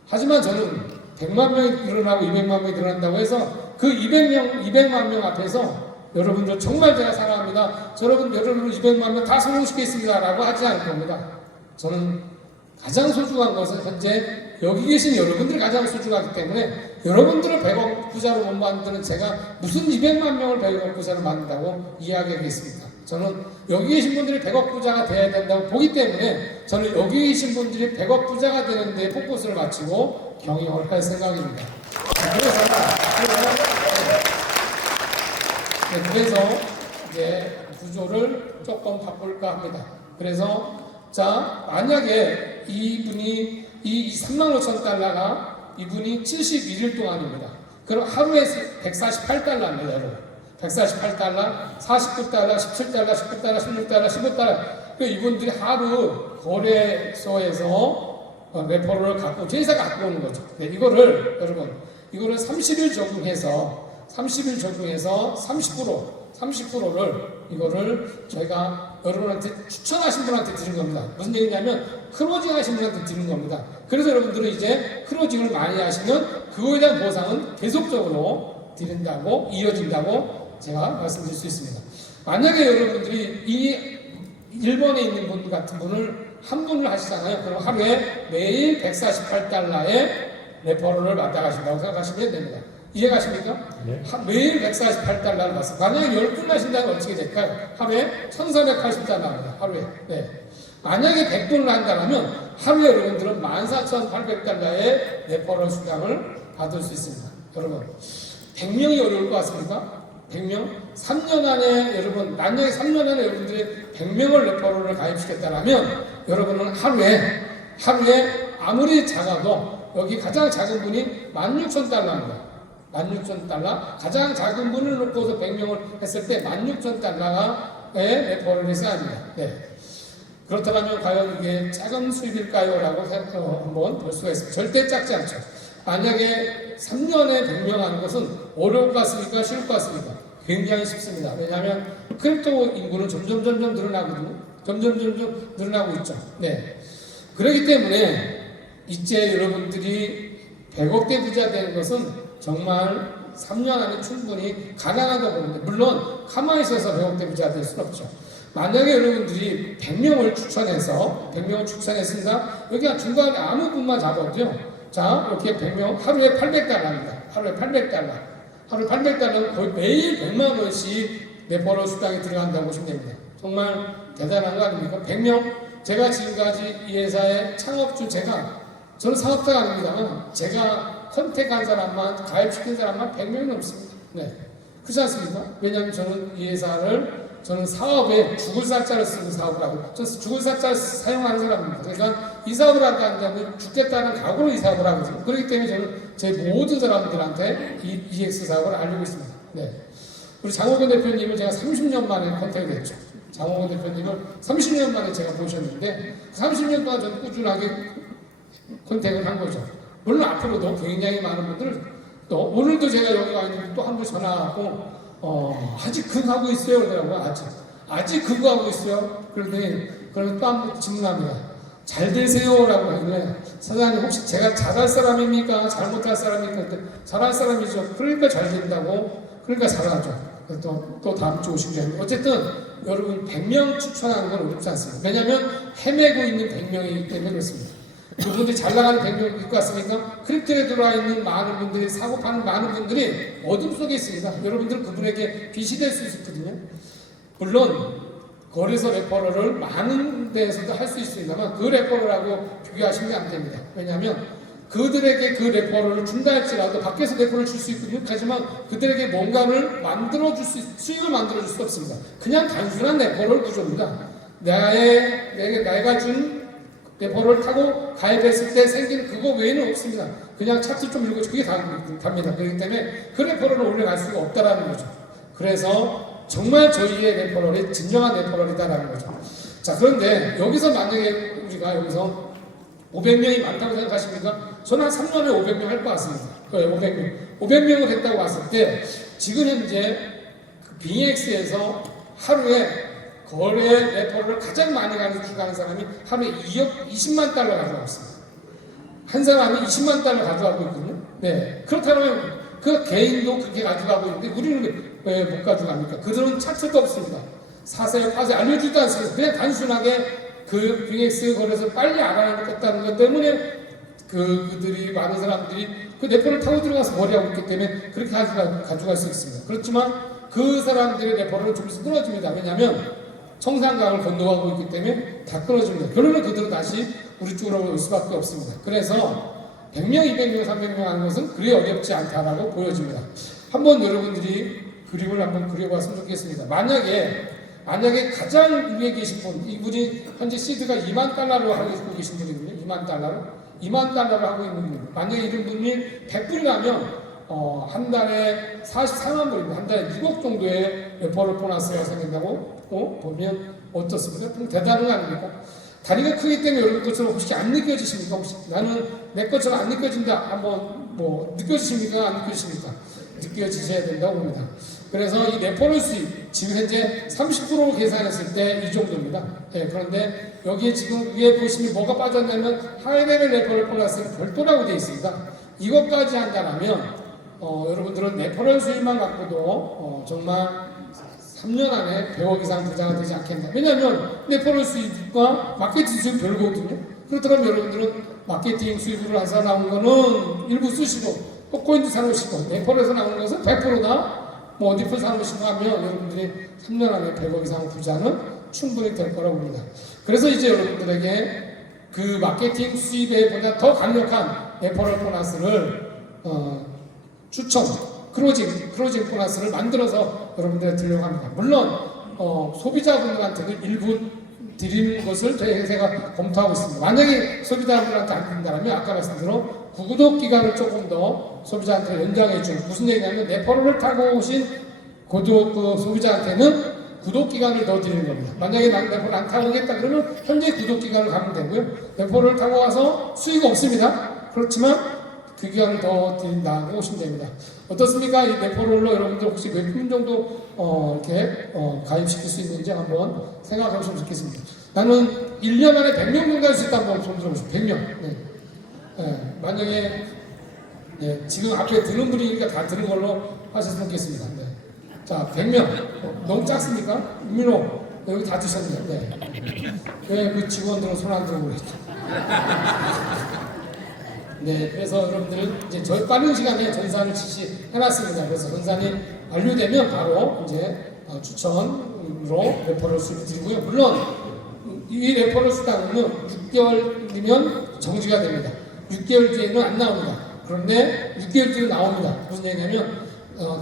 하지만 저는 100만 명이 늘어나고 200만 명이 늘어난다고 해서 그 200만 명 앞에서 여러분들 정말 제가 사랑합니다. 여러분 200만 명 다 성공시키겠습니다. 라고 하지 않을 겁니다. 저는 가장 소중한 것은 현재 여기 계신 여러분들이 가장 소중하기 때문에 여러분들을 100억 부자로 못 만드는 제가 무슨 200만 명을 100억 부자로 만든다고 이야기하겠습니다. 저는 여기 계신 분들이 100억 부자가 돼야 된다고 보기 때문에 저는 여기 계신 분들이 100억 부자가 되는 데 포커스를 맞추고 경영을 할 생각입니다. 그래서 이제 구조를 조금 바꿀까 합니다. 그래서 자 만약에 이분이 이 35,000달러가 이분이 71일 동안입니다. 그럼 하루에 148달러입니다. 여러분. 148달러, 49달러, 17달러, 19달러, 16달러, 15달러. 이분들이 하루 거래소에서 레퍼럴을 갖고 저희 회사가 갖고 오는 거죠. 네, 이거를 30일 적용해서 30%를 이거를 저희가 여러분한테 추천하신 분한테 드린 겁니다. 무슨 얘기냐면 크로징 하신 분한테 드린 겁니다. 그래서 여러분들은 이제 크로징을 많이 하시면 그거에 대한 보상은 계속적으로 드린다고 이어진다고 제가 말씀드릴 수 있습니다. 만약에 여러분들이 이 일본에 있는 분 같은 분을 한 분을 하시잖아요. 그럼 하루에 매일 148달러의 레퍼럴을 받아가신다고 생각하시면 됩니다. 이해가십니까? 네. 매일 148달러를 받습니다. 만약에 10분 하신다면 어떻게 될까요? 하루에 1480달러입니다. 하루에. 네. 만약에 100분을 한다면 하루에 여러분들은 14,800달러의 레퍼럴 수당을 받을 수 있습니다. 여러분, 100명이 어려울 것 같습니까? 100명? 3년 안에 여러분, 만약에 3년 안에 여러분들이 100명을 레퍼럴을 가입시켰다면 여러분은 하루에 아무리 작아도 여기 가장 작은 분이 16,000달러입니다. 16,000달러, 가장 작은 분을 놓고서 100명을 했을 때 16,000달러의 레퍼럴이 쌓입니다. 네. 그렇다면 과연 이게 작은 수입일까요? 라고 한번 볼 수가 있습니다. 절대 작지 않죠. 만약에 3년에 100명 하는 것은 어려울 것 같습니까? 쉬울 것 같습니까? 굉장히 쉽습니다. 왜냐하면 크립토 인구는 점점 늘어나거든요. 점점 늘어나고 있죠. 네. 그렇기 때문에 이제 여러분들이 100억대 부자 되는 것은 정말 3년 안에 충분히 가능하다고 봅니다. 물론 가만히 있어서 100억대 부자 될 수는 없죠. 만약에 여러분들이 100명을 추천했습니다. 여기 중간에 아무 분만 잡아도요. 자, 이렇게 100명 하루에 800달러입니다. 하루에 800달러는 거의 매일 100만 원씩 레퍼럴 수당이 들어간다고 보시면 됩니다. 정말 대단한 거 아닙니까? 100명, 제가 지금까지 이 회사의 창업주 저는 사업자가 아닙니다만 제가 컨택한 사람만, 가입시킨 사람만 100명이 넘습니다. 네. 그렇지 않습니까? 왜냐하면 저는 이 회사를 사업에 죽을 사자를 쓰는 사업을 하고, 저는 죽을 사자를 사용하는 사람입니다. 그러니까 이 사업을 한다면 죽겠다는 각오로 이 사업을 하거든요. 그렇기 때문에 저는 제 모든 사람들한테 이 EX 사업을 알리고 있습니다. 네. 우리 장호근 대표님을 제가 30년 만에 컨택을 했죠. 장호근 대표님을 30년 만에 제가 보셨는데, 30년 동안 저는 꾸준하게 컨택을 한 거죠. 물론 앞으로도 굉장히 많은 분들, 또 오늘도 제가 여기 와 있는데 또 한 분 전화하고 아직 그거 하고 있어요? 그러더라고요. 아직 그거 하고 있어요? 그러더니 또 한 번 질문합니다. 잘 되세요? 라고 하길래 사장님 혹시 제가 잘할 사람입니까? 잘못할 사람입니까? 잘할 사람이죠. 그러니까 잘 된다고. 그러니까 잘하죠. 또 다음 주 오시면 어쨌든 여러분 100명 추천하는 건 어렵지 않습니다. 왜냐하면 헤매고 있는 100명이기 때문에 그렇습니다. 그분들이 잘 나가는 100명 입고 왔으니까 크립토에 들어와 있는 많은 분들이 사고 파는 많은 분들이 어둠 속에 있습니다. 여러분들 그분에게 빛이 될 수 있거든요. 물론 거래소 레퍼럴을 많은 데에서도 할 수 있습니다만 그 레퍼럴하고 비교하시면 안 됩니다. 왜냐하면 그들에게 그 레퍼럴을 준다 할지라도 밖에서 레퍼럴을 줄 수 있거든요. 하지만 그들에게 뭔가를 만들어줄 수익을 만들어줄 수 없습니다. 그냥 단순한 레퍼럴 구조입니다. 내가 준 레퍼럴 타고 가입했을 때 생기는 그거 외에는 없습니다. 그냥 차트 좀 읽고 그게 답니다. 그렇기 때문에 그 레퍼럴을 올려갈 수가 없다라는 거죠. 그래서 정말 저희의 레퍼럴이 진정한 레퍼럴이다라는 거죠. 자, 그런데 여기서 만약에 우리가 여기서 500명이 많다고 생각하십니까? 저는 한 3년에 500명 할 것 같습니다. 500명을 했다고 봤을 때 지금 현재 그 빙엑스에서 하루에 거래 레퍼럴을 가장 많이 가져가는 사람이 하루에 20만 달러 가져가고 있습니다. 한 사람이 20만 달러 가져가고 있거든요. 네. 그렇다면 그 개인도 그렇게 가져가고 있는데 우리는 왜 못 가져갑니까? 그들은 차트도 없습니다. 사세요, 파세요 알려주지도 않습니다. 그냥 단순하게 그 빙엑스 거래소 빨리 알아냈다는 것 때문에 그들이 많은 사람들이 그 레퍼를 타고 들어가서 머리하고 있기 때문에 그렇게 가져갈 수 있습니다. 그렇지만 그 사람들의 레퍼를 좀 끊어집니다. 왜냐하면 청산강을 건너가고 있기 때문에 다 끊어집니다. 그러면 그들은 다시 우리 쪽으로 올 수밖에 없습니다. 그래서 100명, 200명, 300명 하는 것은 그리 어렵지 않다라고 보여집니다. 한번 여러분들이 그림을 한번 그려봤으면 좋겠습니다. 만약에 가장 위에 계신 분, 이분이 현재 시드가 2만 달러로 하고 계신 분이거든요. 2만 달러로 하고 있는 분. 만약에 이런 분이 100분이라면 한 달에 44만 불입니다. 한 달에 6억 정도의 레퍼럴 보너스가 생긴다고 보면 어떻습니까? 좀 대단한 거 아닙니까? 다리가 크기 때문에 여러분 것처럼 혹시 안 느껴지십니까? 혹시 나는 내 것처럼 안 느껴진다. 한번 느껴지십니까? 안 느껴지십니까? 느껴지셔야 된다고 봅니다. 그래서 이 레퍼럴 수입 지금 현재 30%로 계산했을 때 이 정도입니다. 예, 그런데 여기에 지금 위에 보시면 뭐가 빠졌냐면 하이레벨 레퍼럴 보너스는 별도라고 되어 있습니다. 이것까지 한다면 여러분들은 레퍼럴 수입만 갖고도 정말 3년 안에 100억 이상 부자가 되지 않겠나. 왜냐하면 레퍼럴 수입과 마케팅 수입 별거거든요. 그렇다면 여러분들은 마케팅 수입으로 해서 나온 거는 일부 쓰시고 코인도 사놓으시고 레퍼럴에서 나오는 것은 100%나 어디프 사놓으시고 하면 여러분들이 3년 안에 100억 이상 부자는 충분히 될 거라고 봅니다. 그래서 이제 여러분들에게 그 마케팅 수입에 보다 더 강력한 레퍼럴 보너스를 추천, 크로징 보너스를 만들어서 여러분들한테 드리려고 합니다. 물론 소비자분들한테는 일부 드리는 것을 제가 검토하고 있습니다. 만약에 소비자분들한테 안 드린다면 아까 말씀대로 구독 기간을 조금 더 소비자한테 연장해 줄. 무슨 얘기냐면 레퍼럴을 타고 오신 소비자한테는 구독 기간을 더 드리는 겁니다. 만약에 난 레퍼럴 안 타고 오겠다 그러면 현재 구독 기간을 가면 되고요. 레퍼럴을 타고 와서 수익 없습니다. 그렇지만 그 기간을 더 드린다고 보시면 됩니다. 어떻습니까? 이 레퍼럴로 여러분들 혹시 몇 분 정도 이렇게 가입시킬 수 있는지 한번 생각해 보시면 좋겠습니다. 나는 1년 안에 100명 정도 할 수 있다 한번 손 들어보시죠. 100명. 네. 네. 만약에 지금 앞에 드는 분이니까 다 드는 걸로 하셨으면 좋겠습니다. 네. 자, 100명. 너무 작습니까? 민호 여기 다 드셨네요. 네. 왜 그 직원들은 손 안 들고 그랬죠? 네, 그래서 여러분들은 이제 저희 빠른 시간에 전산을 지시해놨습니다. 그래서 전산이 완료되면 바로 이제 추천으로 레퍼럴 수입을 드리고요. 물론 이 레퍼럴 수당은 6개월이면 정지가 됩니다. 6개월 뒤에는 안 나옵니다. 그런데 6개월 뒤에 나옵니다. 무슨 얘기냐면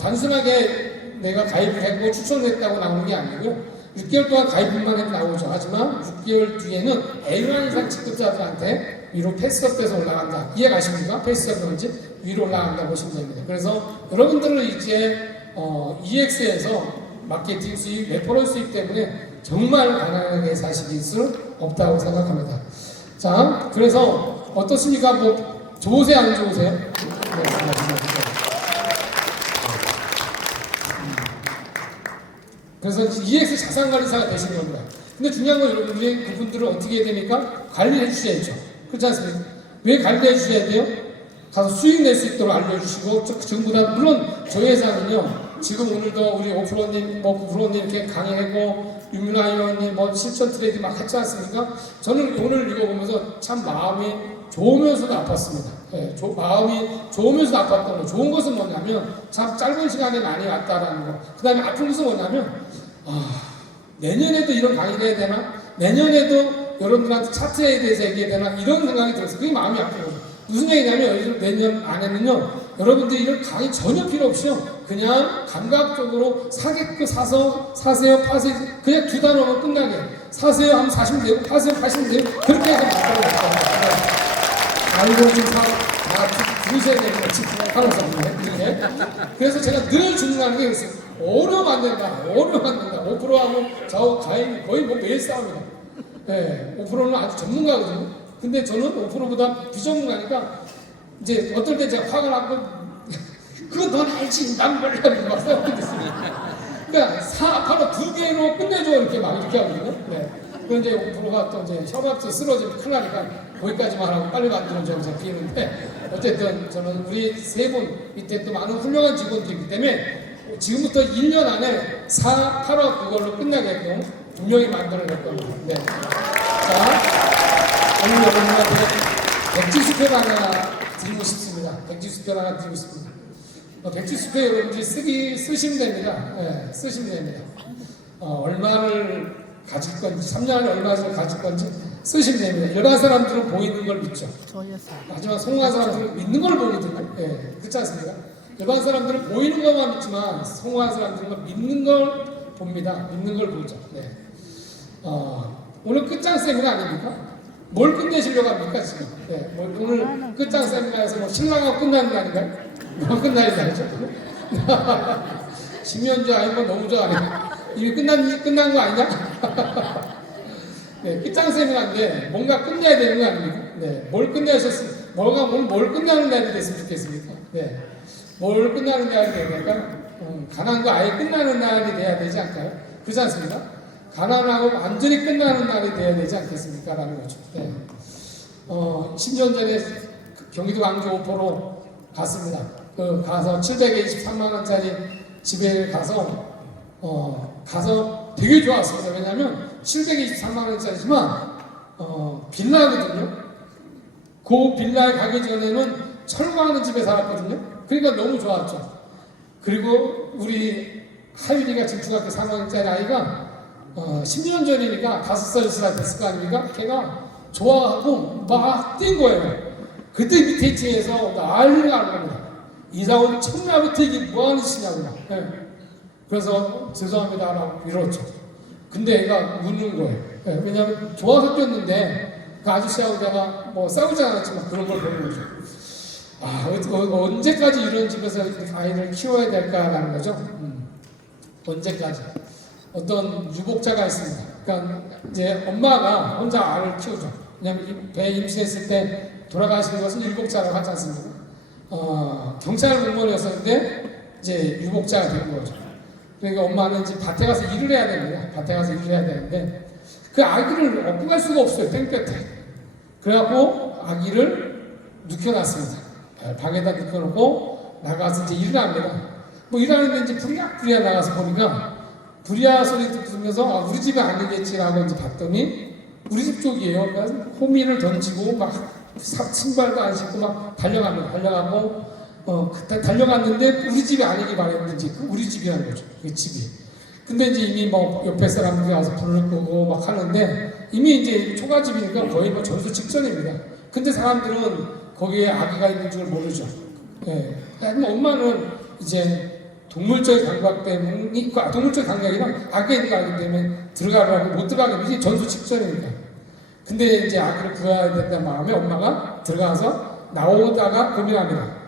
단순하게 내가 가입을 했고 추천했다고 나오는 게 아니고요. 6개월 동안 가입만 해도 나오죠. 하지만 6개월 뒤에는 A1 이상 직급자들한테 위로 패스업돼서 올라간다. 이해가십니까? 패스업이 뭔지 위로 올라간다 보시면 됩니다. 그래서 여러분들은 이제 EX에서 마케팅 수입, 레퍼럴 수입 때문에 정말 가난하게 사실 수 없다고 생각합니다. 자, 그래서 어떻습니까? 좋으세요? 안 좋으세요? 네, 그래서 EX 자산관리사가 되시는 겁니다. 근데 중요한 건 여러분들이 그분들을 어떻게 해야 됩니까? 관리해 주셔야죠. 그렇지 않습니까? 왜 관리해 주셔야 돼요? 가서 수익 낼 수 있도록 알려주시고, 전부 다, 물론 저희 회사는요, 지금 오늘도 우리 오프로님, 구프로님 이렇게 강의하고, 윤민아 의원님 실천 트레이드 막 했지 않습니까? 저는 오늘 이거 보면서 참 마음이 좋으면서도 아팠습니다. 예, 마음이 좋으면서도 아팠던 거. 좋은 것은 뭐냐면 참 짧은 시간에 많이 왔다라는 거. 그 다음에 아픈 것은 뭐냐면 내년에도 이런 강의를 해야 되나? 내년에도 여러분들한테 차트에 대해서 얘기해야 되나? 이런 생각이 들었어요. 그게 마음이 아픈 거죠. 무슨 얘기냐면 요즘 내년 안에는요, 여러분들이 이런 강의 전혀 필요 없이요, 그냥 감각적으로 사겠고 사세요, 파세요, 그냥 두 단어로 끝나게. 사세요 하면 사시면 되고, 파세요, 파시면 되고, 그렇게 해서 만들어냈어요. 알고 좀 들으셔야 되는 거지. 하면서 없네. 그래서 제가 늘 주문하는 게 있어요. 어려움 안 된다. 5%하고 저 가인 거의 뭐 매일 싸웁니다. 네, 5%는 아주 전문가거든요. 근데 저는 5%보다 비전문가니까 이제 어떨 때 제가 화가 나고 그거 넌 알지 난 몰라 막 싸우게 됐습니다. 그러니까 4, 8, 2개로 끝내줘 이렇게 막 이렇게 하거든요. 네. 그럼 이제 5%가 또 이제 협업서 쓰러지면 큰일 나니까 거기까지만 하고 빨리 만들어줘 서 비는데 어쨌든 저는 우리 세 분 밑에 또 많은 훌륭한 직원들이기 때문에 지금부터 1년 안에 4, 8억 그걸로 끝나게끔 분명히 만들어낼 겁니다. 네. 자, 오늘 여러분한테 백지수표 하나 드리고 싶습니다. 백지수표 하나 드리고 싶습니다. 백지수표 여러분들이 쓰시면 됩니다. 네, 쓰시면 됩니다. 얼마를 가질 건지, 3년 안에 얼마를 가질 건지 쓰시면 됩니다. 일반 사람들은 보이는 걸 믿죠. 하지만 성공한 사람들은 믿는 걸 보거든요. 네, 그렇지 않습니까? 일반 사람들은 보이는 것만 믿지만 성공한 사람들은 믿는 걸 봅니다. 믿는 걸 보죠. 네. 오늘 끝장 세미나 아닙니까? 뭘 끝내시려고 합니까 지금? 네. 오늘 끝장 세미나에서 뭐 신랑하고 끝나는 거 아닌가요? 뭐 끝나야 되죠? 심연주 아니면 너무 좋아하네. 이미 끝난 거 아니냐? 네, 끝장 세미나인데 뭔가 끝내야 되는 거 아닙니까? 네. 뭘 끝내셨으면 뭘 끝나는 날이 됐으면 좋겠습니까? 네. 뭘 끝나는 날이 돼야 될까? 가난과 아예 끝나는 날이 돼야 되지 않을까요? 그렇지 않습니까? 가난하고 완전히 끝나는 날이 돼야 되지 않겠습니까? 라는 거죠. 네. 10년 전에 경기도 광주 오포로 갔습니다. 가서 723만 원짜리 집에 가서 되게 좋았습니다. 왜냐하면 723만 원짜리지만 빌라거든요. 그 빌라에 가기 전에는 철거하는 집에 살았거든요. 그러니까 너무 좋았죠. 그리고 우리 하율이가 지금 중학교 3학년짜리 아이가 10년 전이니까 5살 됐을 거 아닙니까? 걔가 좋아하고 막 뛴 거예요. 그때 밑에 층에서 난리가 난 겁니다. 이사 온 첫날부터 이게 뭐 하는 짓이냐고. 네. 그래서 죄송합니다 라고 밀었죠. 근데 애가 웃는 거예요. 네. 왜냐하면 좋아서 뛰었는데 그 아저씨하고 내가 뭐 싸우지 않았지만 그런 걸 보는 거죠. 언제까지 이런 집에서 아이를 키워야 될까라는 거죠. 언제까지? 어떤 유복자가 있습니다. 그러니까 이제 엄마가 혼자 알을 키우죠. 왜냐하면 배 임신했을 때 돌아가시는 것은 유복자라고 하지 않습니까? 경찰 공무원이었었는데 이제 유복자가 된 거죠. 그러니까 엄마는 이제 밭에 가서 일을 해야 됩니다. 밭에 가서 일을 해야 되는데 그 아기를 업고 갈 수가 없어요. 땡볕에. 그래갖고 아기를 눕혀놨습니다. 방에다 눕혀놓고 나가서 이제 일을 합니다. 뭐 일하는데 이제 부랴부랴 나가서 보니까 부랴 소리 들으면서 우리 집에 아니겠지라고 이제 봤더니 우리 집 쪽이에요. 그러니까 호미를 던지고 막 신발도 안 신고 막 달려갑니다. 달려가고 그때 달려갔는데 우리 집이 아니기 바랬는지 우리 집이라는 거죠. 그 집이. 근데 이제 이미 뭐 옆에 사람들이 와서 불을 끄고 막 하는데 이미 이제 초가집이니까 거의 뭐 전수 직전입니다. 근데 사람들은 거기에 아기가 있는 줄 모르죠. 예. 하지만 엄마는 이제 동물적 감각 때문에, 동물적 감각이랑 아기가 있는 거 알기 때문에 들어가라고 못 들어가게 이제 전수 직전이니까. 근데 이제 아기를 구해야 된다는 마음에 엄마가 들어가서 나오다가 고민합니다.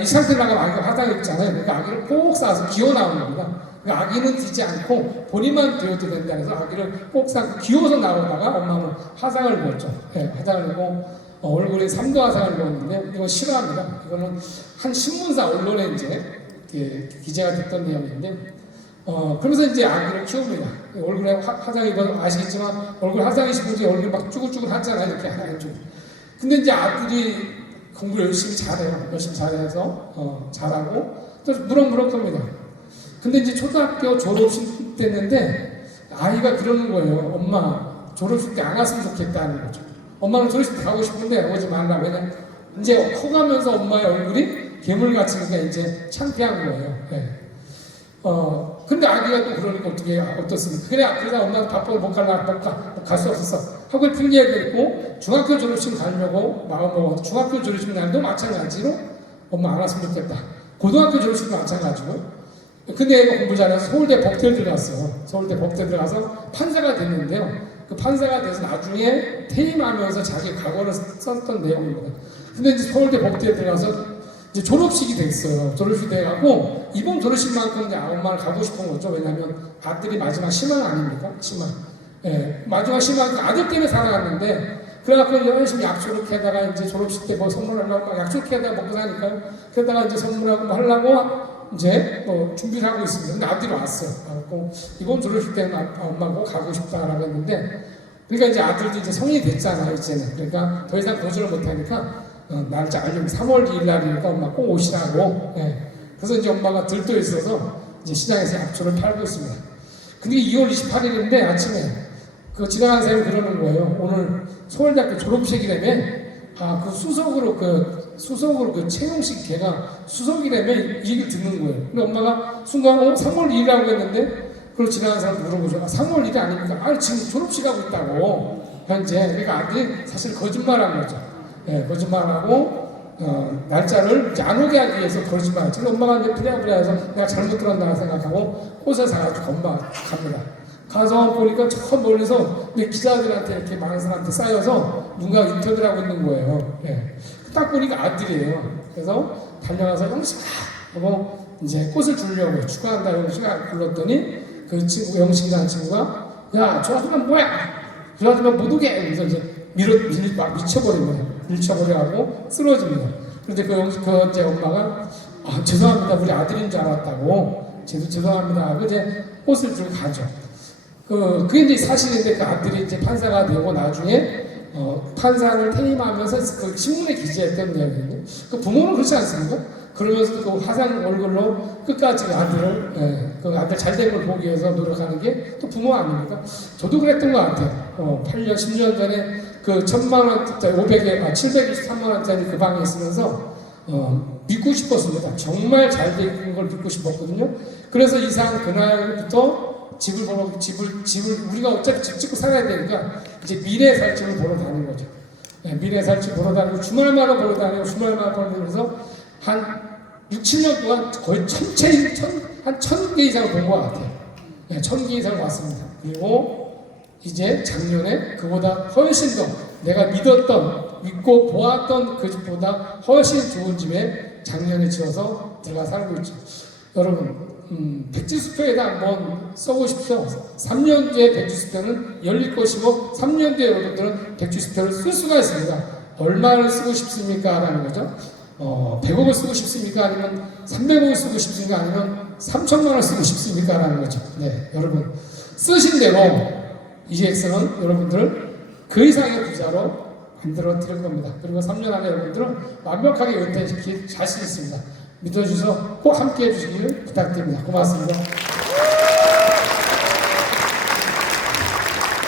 이 상태로 나가면 아기가 화장이 있잖아요. 그러니까 아기를 꼭 싸서 기어 나오는 겁니다. 그러니까 아기는 뒤지 않고 본인만 되어도 된다 해서 아기를 꼭 싸서 기어서 나오다가 엄마는 화상을 입었죠. 네, 화상을 입고 얼굴에 3도 화상을 입었는데 이거 싫어합니다. 이거는 한 신문사 언론에 이제 기재가 됐던 내용인데 그러면서 이제 아기를 키웁니다. 얼굴에 화상 입어서 아시겠지만 얼굴 화상이 싶은지 얼굴 막 쭈글쭈글 하잖아요. 이렇게 하나씩. 근데 이제 아들이 공부를 열심히 잘해요. 열심히 잘해서 잘하고 또 무럭무럭합니다. 근데 이제 초등학교 졸업식 때였는데 아이가 그러는 거예요. 엄마 졸업식 때 안 왔으면 좋겠다는 거죠. 엄마는 졸업식 가고 싶은데 오지 말라. 왜냐 이제 커가면서 엄마의 얼굴이 괴물같이 니까 이제 창피한 거예요. 네. 근데 아기가 또 그러니까 어떻습니까? 그래, 그래서 엄마가 바빠서 못 갈 수 없었어. 하고 핑계가 있고, 중학교 졸업식 가려고 마음먹어. 중학교 졸업식 날도 마찬가지로 엄마 안 왔으면 좋겠다. 고등학교 졸업식도 마찬가지고. 근데 애가 공부 잘해서 서울대 법대에 들어갔어요. 서울대 법대에 들어가서 판사가 됐는데요. 그 판사가 돼서 나중에 퇴임하면서 자기 과거를 썼던 내용입니다. 근데 이제 서울대 법대에 들어가서 이제 졸업식이 됐어요. 졸업식이 돼갖고 이번 졸업식만큼 이제 엄마를 가고 싶은 거죠. 왜냐하면 아들이 마지막 희망 아닙니까? 희망. 예, 마지막 희망 아들 때문에 살아갔는데 그래갖고 열심히 약초록에다가 이제 졸업식 때 뭐 선물하려고 막 약초록에다가 먹고 사니까요. 그러다가 이제 선물하고 뭐 하려고 이제 뭐 준비를 하고 있습니다. 근데 아들이 왔어요. 그래갖고 이번 졸업식 때는 엄마하고 가고 싶다라고 했는데 그러니까 이제 아들도 이제 성인이 됐잖아요. 이제는. 그러니까 더 이상 거절을 못하니까 날짜 알려면 3월 2일 날이니까 엄마 꼭 오시라고. 예. 그래서 이제 엄마가 들떠 있어서 이제 시장에서 약초를 팔고 있습니다. 근데 2월 28일인데 아침에 그 지나가는 사람이 그러는 거예요. 오늘 서울대학교 졸업식이라며 그 수석으로 그 채용식 걔가 수석이라며 이 얘기를 듣는 거예요. 근데 엄마가 순간 3월 2일이라고 했는데 그걸 지나가는 사람 물어보죠. 3월 1일 아닙니까? 지금 졸업식 하고 있다고 현재. 그러니까 아들이 사실 거짓말한 거죠. 예, 거짓말하고 날짜를 이제 안 오게 하기 위해서 거짓말하죠. 엄마가 이제 부랴부랴해서 내가 잘못 들었나 생각하고 꽃을 사가지고 갑니다. 가서 보니까 저 멀리서 기자들한테 이렇게 많은 사람한테 쌓여서 누가 인터뷰를 하고 있는 거예요. 예. 딱 보니까 아들이에요. 그래서 달려가서 영식아 하고 이제 꽃을 주려고 축하한다 영식아 불렀더니 그 친구 영식이라는 친구가 야 저 아줌마 뭐야? 저 아줌마 못 오게. 그래서 이제 미쳐버린 거예요. 밀쳐버려하고 쓰러집니다. 그런데 그 이제 엄마가 죄송합니다. 우리 아들인 줄 알았다고 죄송합니다 하고 이제 꽃을 들고 가죠. 그게 이제 사실인데 그 아들이 이제 판사가 되고 나중에 판사를 퇴임하면서 그 신문에 기재했던 내용이거든요. 그 부모는 그렇지 않습니까? 그러면서 그 화상 얼굴로 끝까지 그 아들 잘된 걸 보기 위해서 노력하는 게 또 부모 아닙니까? 저도 그랬던 것 같아요. 8년, 10년 전에 그 1000만원짜리 723만원짜리 그 방에 있으면서 믿고 싶었습니다. 정말 잘 된 걸 믿고 싶었거든요. 그래서 이상 그날부터 집을 우리가 어차피 집 짓고 살아야 되니까 이제 미래 살 집을 보러 다니는 거죠. 네, 미래 살 집 보러 다니고 주말마다 보러 다니고 주말마다 보러 다니면서 한 6, 7년 동안 거의 1000개 이상을 본 것 같아요. 네, 1000개 이상 왔습니다. 그리고 이제 작년에 그보다 훨씬 더 내가 믿고 보았던 그 집보다 훨씬 좋은 집에 작년에 지어서 들어가 살고 있죠. 여러분 백지수표에다 한번 써보십시오. 3년 뒤에 백지수표는 열릴 것이고 3년 뒤에 여러분들은 백지수표를 쓸 수가 있습니다. 얼마를 쓰고 싶습니까? 라는 거죠. 100억을 쓰고 싶습니까? 아니면 300억을 쓰고 싶습니까? 아니면 3천만 원을 쓰고 싶습니까? 라는 거죠. 네, 여러분 쓰신 대로 EX는 여러분들을 그 이상의 부자로 만들어 드릴 겁니다. 그리고 3년 안에 여러분들은 완벽하게 은퇴시킬 자신 있습니다. 믿어주셔서 꼭 함께 해주시길 부탁드립니다. 고맙습니다.